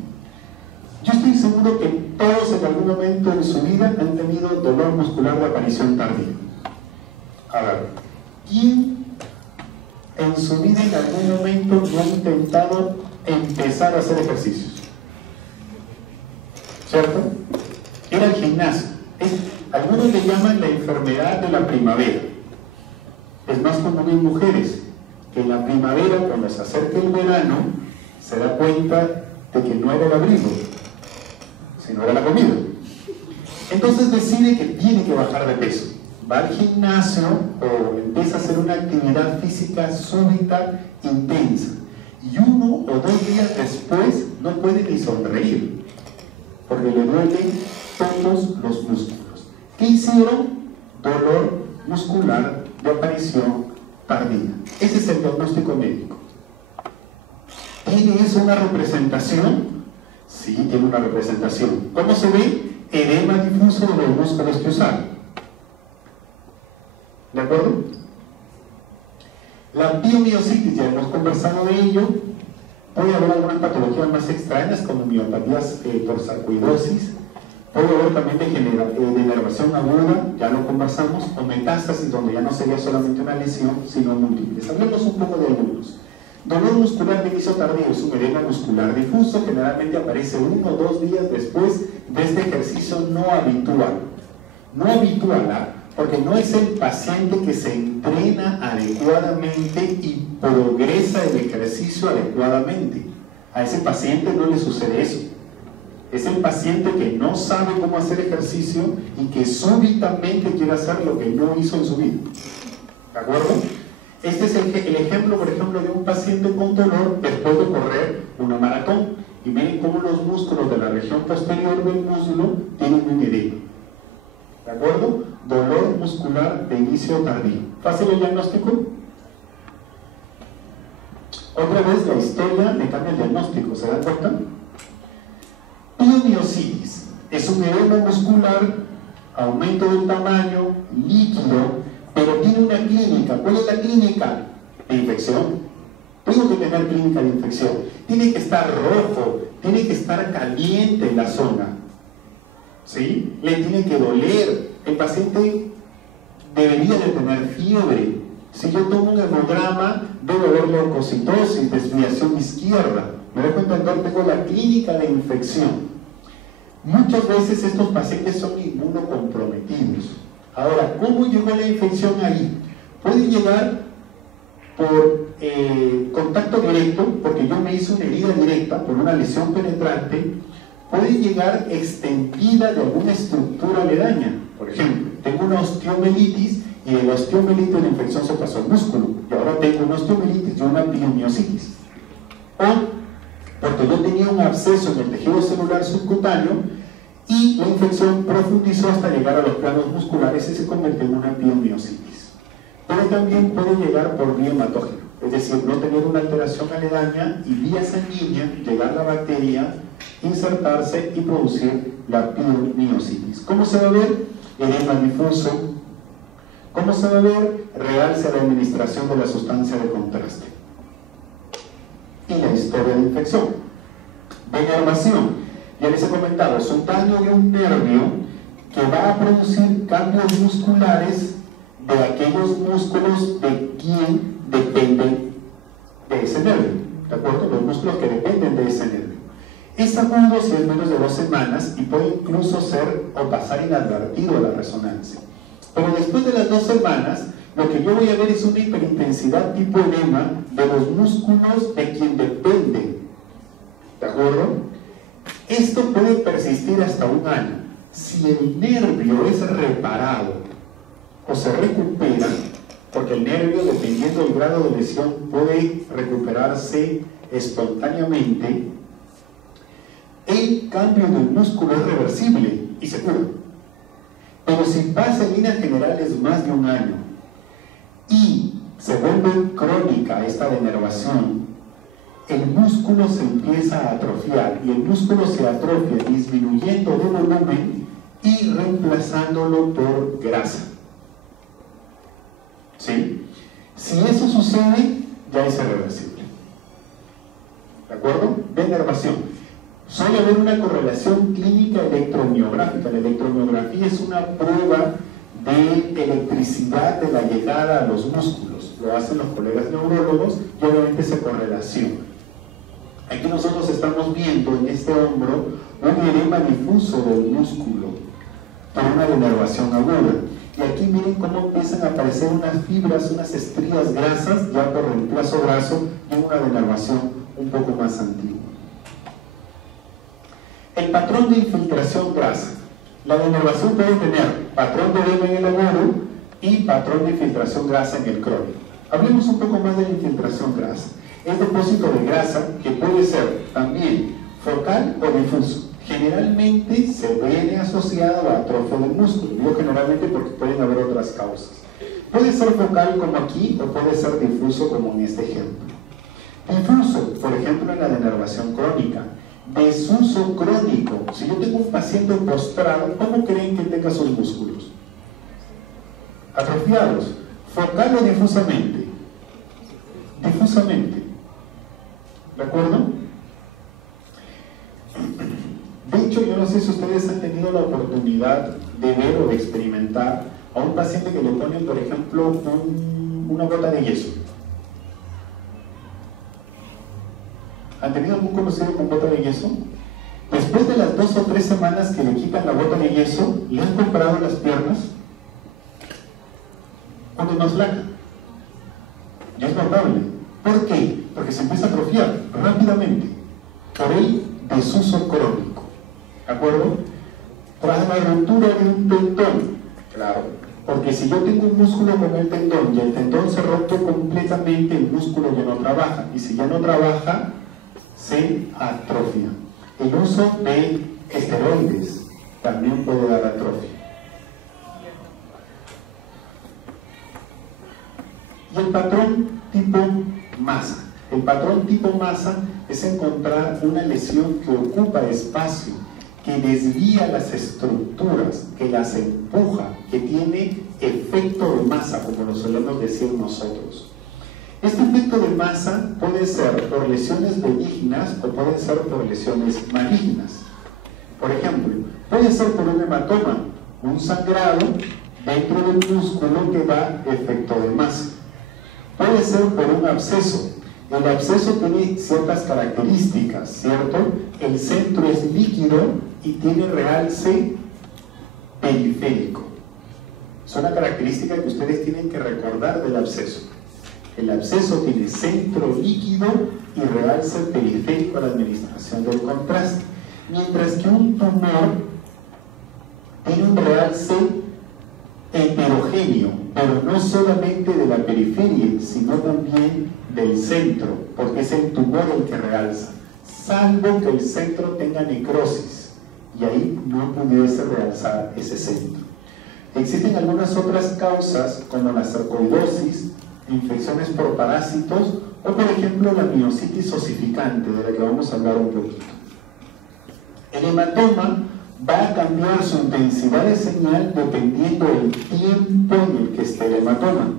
Yo estoy seguro que todos en algún momento de su vida han tenido dolor muscular de aparición tardía. A ver, ¿quién en su vida en algún momento no ha intentado empezar a hacer ejercicios? ¿Cierto? Ir al gimnasio. Algunos le llaman la enfermedad de la primavera. Es más común en mujeres, que en la primavera, cuando se acerca el verano, se da cuenta de que no era el abrigo, sino era la comida. Entonces decide que tiene que bajar de peso. Va al gimnasio o empieza a hacer una actividad física súbita, intensa. Y 1 o 2 días después no puede ni sonreír, porque le duelen todos los músculos. ¿Qué hicieron? Dolor muscular de aparición tardía. Ese es el diagnóstico médico. ¿Tiene eso una representación? Sí, tiene una representación. ¿Cómo se ve? Edema difuso de los músculos que usaron. ¿De acuerdo? La piomiositis, ya hemos conversado de ello. Puede haber algunas patologías más extrañas como miopatías por sarcoidosis. Puede haber también degeneración aguda, ya lo conversamos, o metástasis donde ya no sería solamente una lesión, sino múltiples. Hablemos un poco de algunos. Dolor muscular de inicio tardío es un edema muscular difuso, generalmente aparece 1 o 2 días después de este ejercicio no habitual. No habitual, Porque no es el paciente que se entrena adecuadamente y progresa el ejercicio adecuadamente. A ese paciente no le sucede eso. Es el paciente que no sabe cómo hacer ejercicio y que súbitamente quiere hacer lo que no hizo en su vida. ¿De acuerdo? Este es el ejemplo, por ejemplo, de un paciente con dolor después de correr una maratón. Y miren cómo los músculos de la región posterior del muslo tienen un edema. ¿De acuerdo? Dolor muscular de inicio tardío. ¿Fácil el diagnóstico? Otra vez la historia le cambia el diagnóstico, ¿se dan cuenta? Piomiositis es un edema muscular, aumento del tamaño, líquido, pero tiene una clínica. ¿Cuál es la clínica? De infección. Tengo que tener clínica de infección. Tiene que estar rojo, tiene que estar caliente en la zona. ¿Sí? Le tiene que doler. El paciente debería de tener fiebre. Si yo tomo un hemograma, debe haber leucocitosis, desviación izquierda. Me doy cuenta que tengo la clínica de infección. Muchas veces estos pacientes son inmunocomprometidos. Ahora, ¿cómo llegó la infección ahí? Puede llegar por contacto directo, porque yo me hice una herida directa por una lesión penetrante. Puede llegar extendida de alguna estructura aledaña. Por ejemplo, tengo una osteomelitis y de la osteomelitis la infección se pasó al músculo y ahora tengo una osteomelitis y una piomiositis. O porque yo tenía un absceso en el tejido celular subcutáneo y la infección profundizó hasta llegar a los planos musculares y se convirtió en una piomiositis. Pero también puede llegar por vía hematógena, es decir, no tener una alteración aledaña y vía sanguínea llegar la bacteria, insertarse y producir la piomiositis. ¿Cómo se va a ver? Edema difuso. ¿Cómo se va a ver? Realce a la administración de la sustancia de contraste. Y la historia de infección. Denervación. Ya les he comentado, es un daño de un nervio que va a producir cambios musculares de aquellos músculos de quien dependen de ese nervio. ¿De acuerdo? Los músculos que dependen de ese nervio. Es agudo si es menos de 2 semanas y puede incluso ser o pasar inadvertido a la resonancia. Pero después de las 2 semanas, lo que yo voy a ver es una hiperintensidad tipo edema de los músculos de quien depende. ¿De acuerdo? Esto puede persistir hasta 1 año. Si el nervio es reparado o se recupera, porque el nervio, dependiendo del grado de lesión, puede recuperarse espontáneamente, el cambio del músculo es reversible y se cura. Pero si pasa en líneas generales más de 1 año y se vuelve crónica esta denervación, el músculo se empieza a atrofiar y el músculo se atrofia disminuyendo de volumen y reemplazándolo por grasa. ¿Sí? Si eso sucede, ya es irreversible. ¿De acuerdo? Denervación. Suele haber una correlación clínica electromiográfica. La electromiografía es una prueba de electricidad de la llegada a los músculos. Lo hacen los colegas neurólogos y obviamente se correlaciona. Aquí nosotros estamos viendo en este hombro un edema difuso del músculo por una denervación aguda. Y aquí miren cómo empiezan a aparecer unas fibras, unas estrías grasas ya por reemplazo graso y una denervación un poco más antigua. El patrón de infiltración grasa. La denervación puede tener patrón de edema en el agudo y patrón de infiltración grasa en el crónico. Hablemos un poco más de la infiltración grasa. Es depósito de grasa que puede ser también focal o difuso. Generalmente se viene asociado a atrofia del músculo. Digo generalmente porque pueden haber otras causas. Puede ser focal como aquí o puede ser difuso como en este ejemplo. Difuso, por ejemplo, en la denervación crónica. Desuso crónico. Si yo tengo un paciente postrado, ¿cómo creen que tenga sus músculos? Atrofiados. ¿Focal o difusamente? Difusamente. ¿De acuerdo? De hecho, yo no sé si ustedes han tenido la oportunidad de ver o de experimentar a un paciente que le ponen, por ejemplo, una gota de yeso. ¿Han tenido algún conocido con gota de yeso? Después de las 2 o 3 semanas que le quitan la gota de yeso, ¿le han comprado las piernas? vuelve más flaca. Y es notable. ¿Por qué? Porque se empieza a atrofiar rápidamente por el desuso crónico. ¿De acuerdo? Tras la ruptura de un tendón, claro, porque si yo tengo un músculo con el tendón y el tendón se rompe completamente, el músculo ya no trabaja, y si ya no trabaja, se atrofia. El uso de esteroides también puede dar atrofia. Y el patrón tipo masa. El patrón tipo masa es encontrar una lesión que ocupa espacio, que desvía las estructuras, que las empuja, que tiene efecto de masa, como lo solemos decir nosotros. Este efecto de masa puede ser por lesiones benignas o puede ser por lesiones malignas. Por ejemplo, puede ser por un hematoma, un sangrado dentro del músculo que da efecto de masa. Puede ser por un absceso. El absceso tiene ciertas características, ¿cierto? El centro es líquido y tiene realce periférico. Es una característica que ustedes tienen que recordar del absceso. El absceso tiene centro líquido y realce periférico a la administración del contraste, mientras que un tumor tiene un realce heterogéneo, pero no solamente de la periferia, sino también del centro, porque es el tumor el que realza, salvo que el centro tenga necrosis, y ahí no pudiese realzar ese centro. Existen algunas otras causas, como la sarcoidosis, infecciones por parásitos, o por ejemplo la miositis osificante, de la que vamos a hablar un poquito. El hematoma va a cambiar su intensidad de señal dependiendo del tiempo en el que esté el hematoma.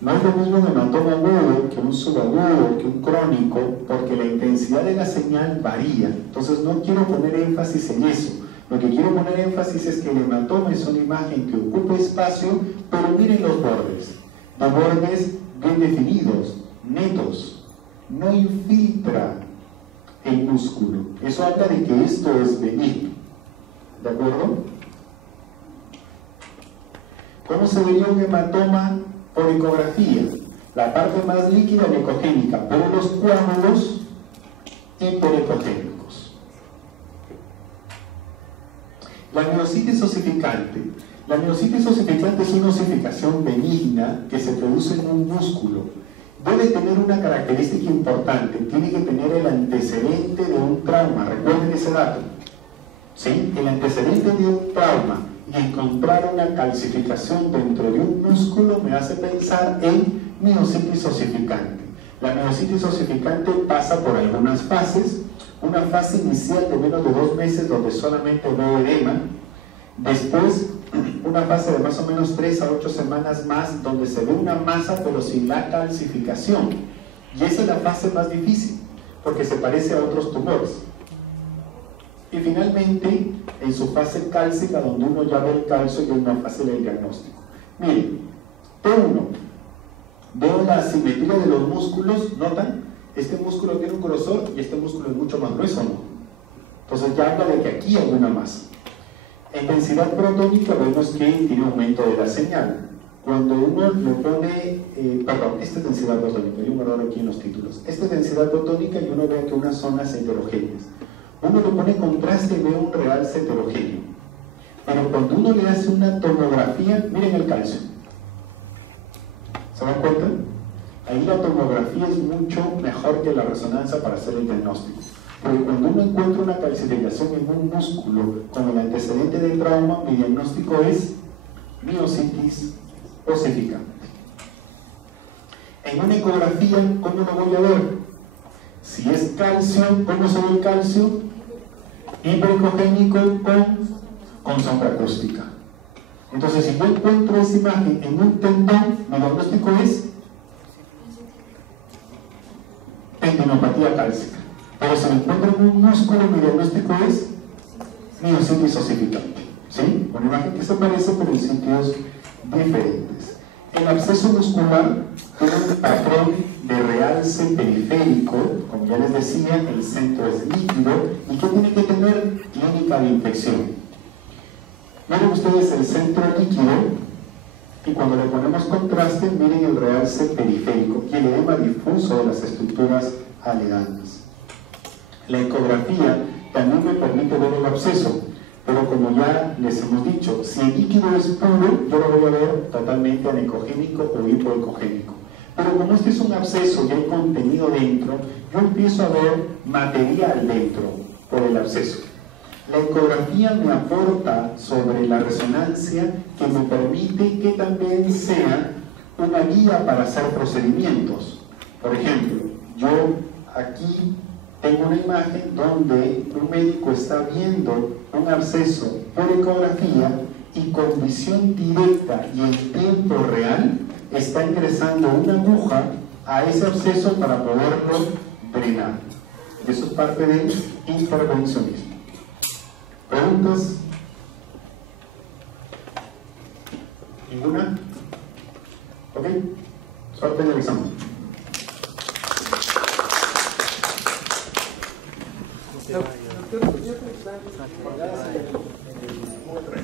No es lo mismo un hematoma agudo que un subagudo, que un crónico, porque la intensidad de la señal varía. Entonces no quiero poner énfasis en eso. Lo que quiero poner énfasis es que el hematoma es una imagen que ocupa espacio, pero miren los bordes. De bordes bien definidos, netos. No infiltra el músculo. Eso habla de que esto es benigno. ¿De acuerdo? ¿Cómo se vería un hematoma por ecografía? La parte más líquida ecogénica, pero los coágulos hiperecogénicos. La miositis osificante. La miositis osificante es una osificación benigna que se produce en un músculo. Debe tener una característica importante, tiene que tener el antecedente de un trauma. Recuerden ese dato. ¿Sí? El antecedente de un trauma y encontrar una calcificación dentro de un músculo me hace pensar en miositis osificante. La miositis osificante pasa por algunas fases. Una fase inicial de menos de 2 meses donde solamente veo edema. Después, una fase de más o menos 3 a 8 semanas más donde se ve una masa pero sin la calcificación. Y esa es la fase más difícil porque se parece a otros tumores. Y finalmente, en su fase cálcica, donde uno ya ve el calcio y es más fácil el diagnóstico. Miren, T1, veo la asimetría de los músculos, ¿notan? Este músculo tiene un grosor y este músculo es mucho más grueso, ¿no? Entonces ya habla de que aquí hay una masa. En densidad protónica vemos que tiene aumento de la señal. Cuando uno le pone, esta es densidad protónica, hay un error aquí en los títulos. Esta es densidad protónica y uno ve que unas zonas heterogéneas. Uno le pone contraste y ve un realce heterogéneo. Pero cuando uno le hace una tomografía, miren el calcio. ¿Se dan cuenta? Ahí la tomografía es mucho mejor que la resonancia para hacer el diagnóstico. Porque cuando uno encuentra una calcificación en un músculo con el antecedente del trauma, mi diagnóstico es miositis osificante. En una ecografía, ¿cómo lo voy a ver? Si es calcio, ¿cómo se ve el calcio? Hiperecogénico con sombra acústica. Entonces, si yo encuentro esa imagen en un tendón, mi diagnóstico es tendinopatía cálcica. Pero si me encuentro en un músculo, mi diagnóstico es miositis osificante. ¿Sí? Una imagen que se parece, pero en sitios diferentes. El absceso muscular tiene un patrón de realce periférico, como ya les decía, el centro es líquido, y que tiene que tener clínica de infección. Miren ustedes el centro líquido, Y cuando le ponemos contraste, miren el realce periférico y el edema difuso de las estructuras aledañas. La ecografía también me permite ver el absceso, pero como ya les hemos dicho, si el líquido es puro, yo lo voy a ver totalmente anecogénico o hipoecogénico. Pero como este es un absceso y hay contenido dentro, yo empiezo a ver material dentro por el absceso. La ecografía me aporta sobre la resonancia que me permite que también sea una guía para hacer procedimientos. Por ejemplo, yo aquí tengo una imagen donde un médico está viendo un absceso por ecografía y con visión directa y en tiempo real está ingresando una aguja a ese absceso para poderlo drenar. Eso es parte del intervencionismo. ¿Preguntas? ¿Ninguna? ¿Ok? Suerte en el examen. Doctor, ¿podría preguntar en el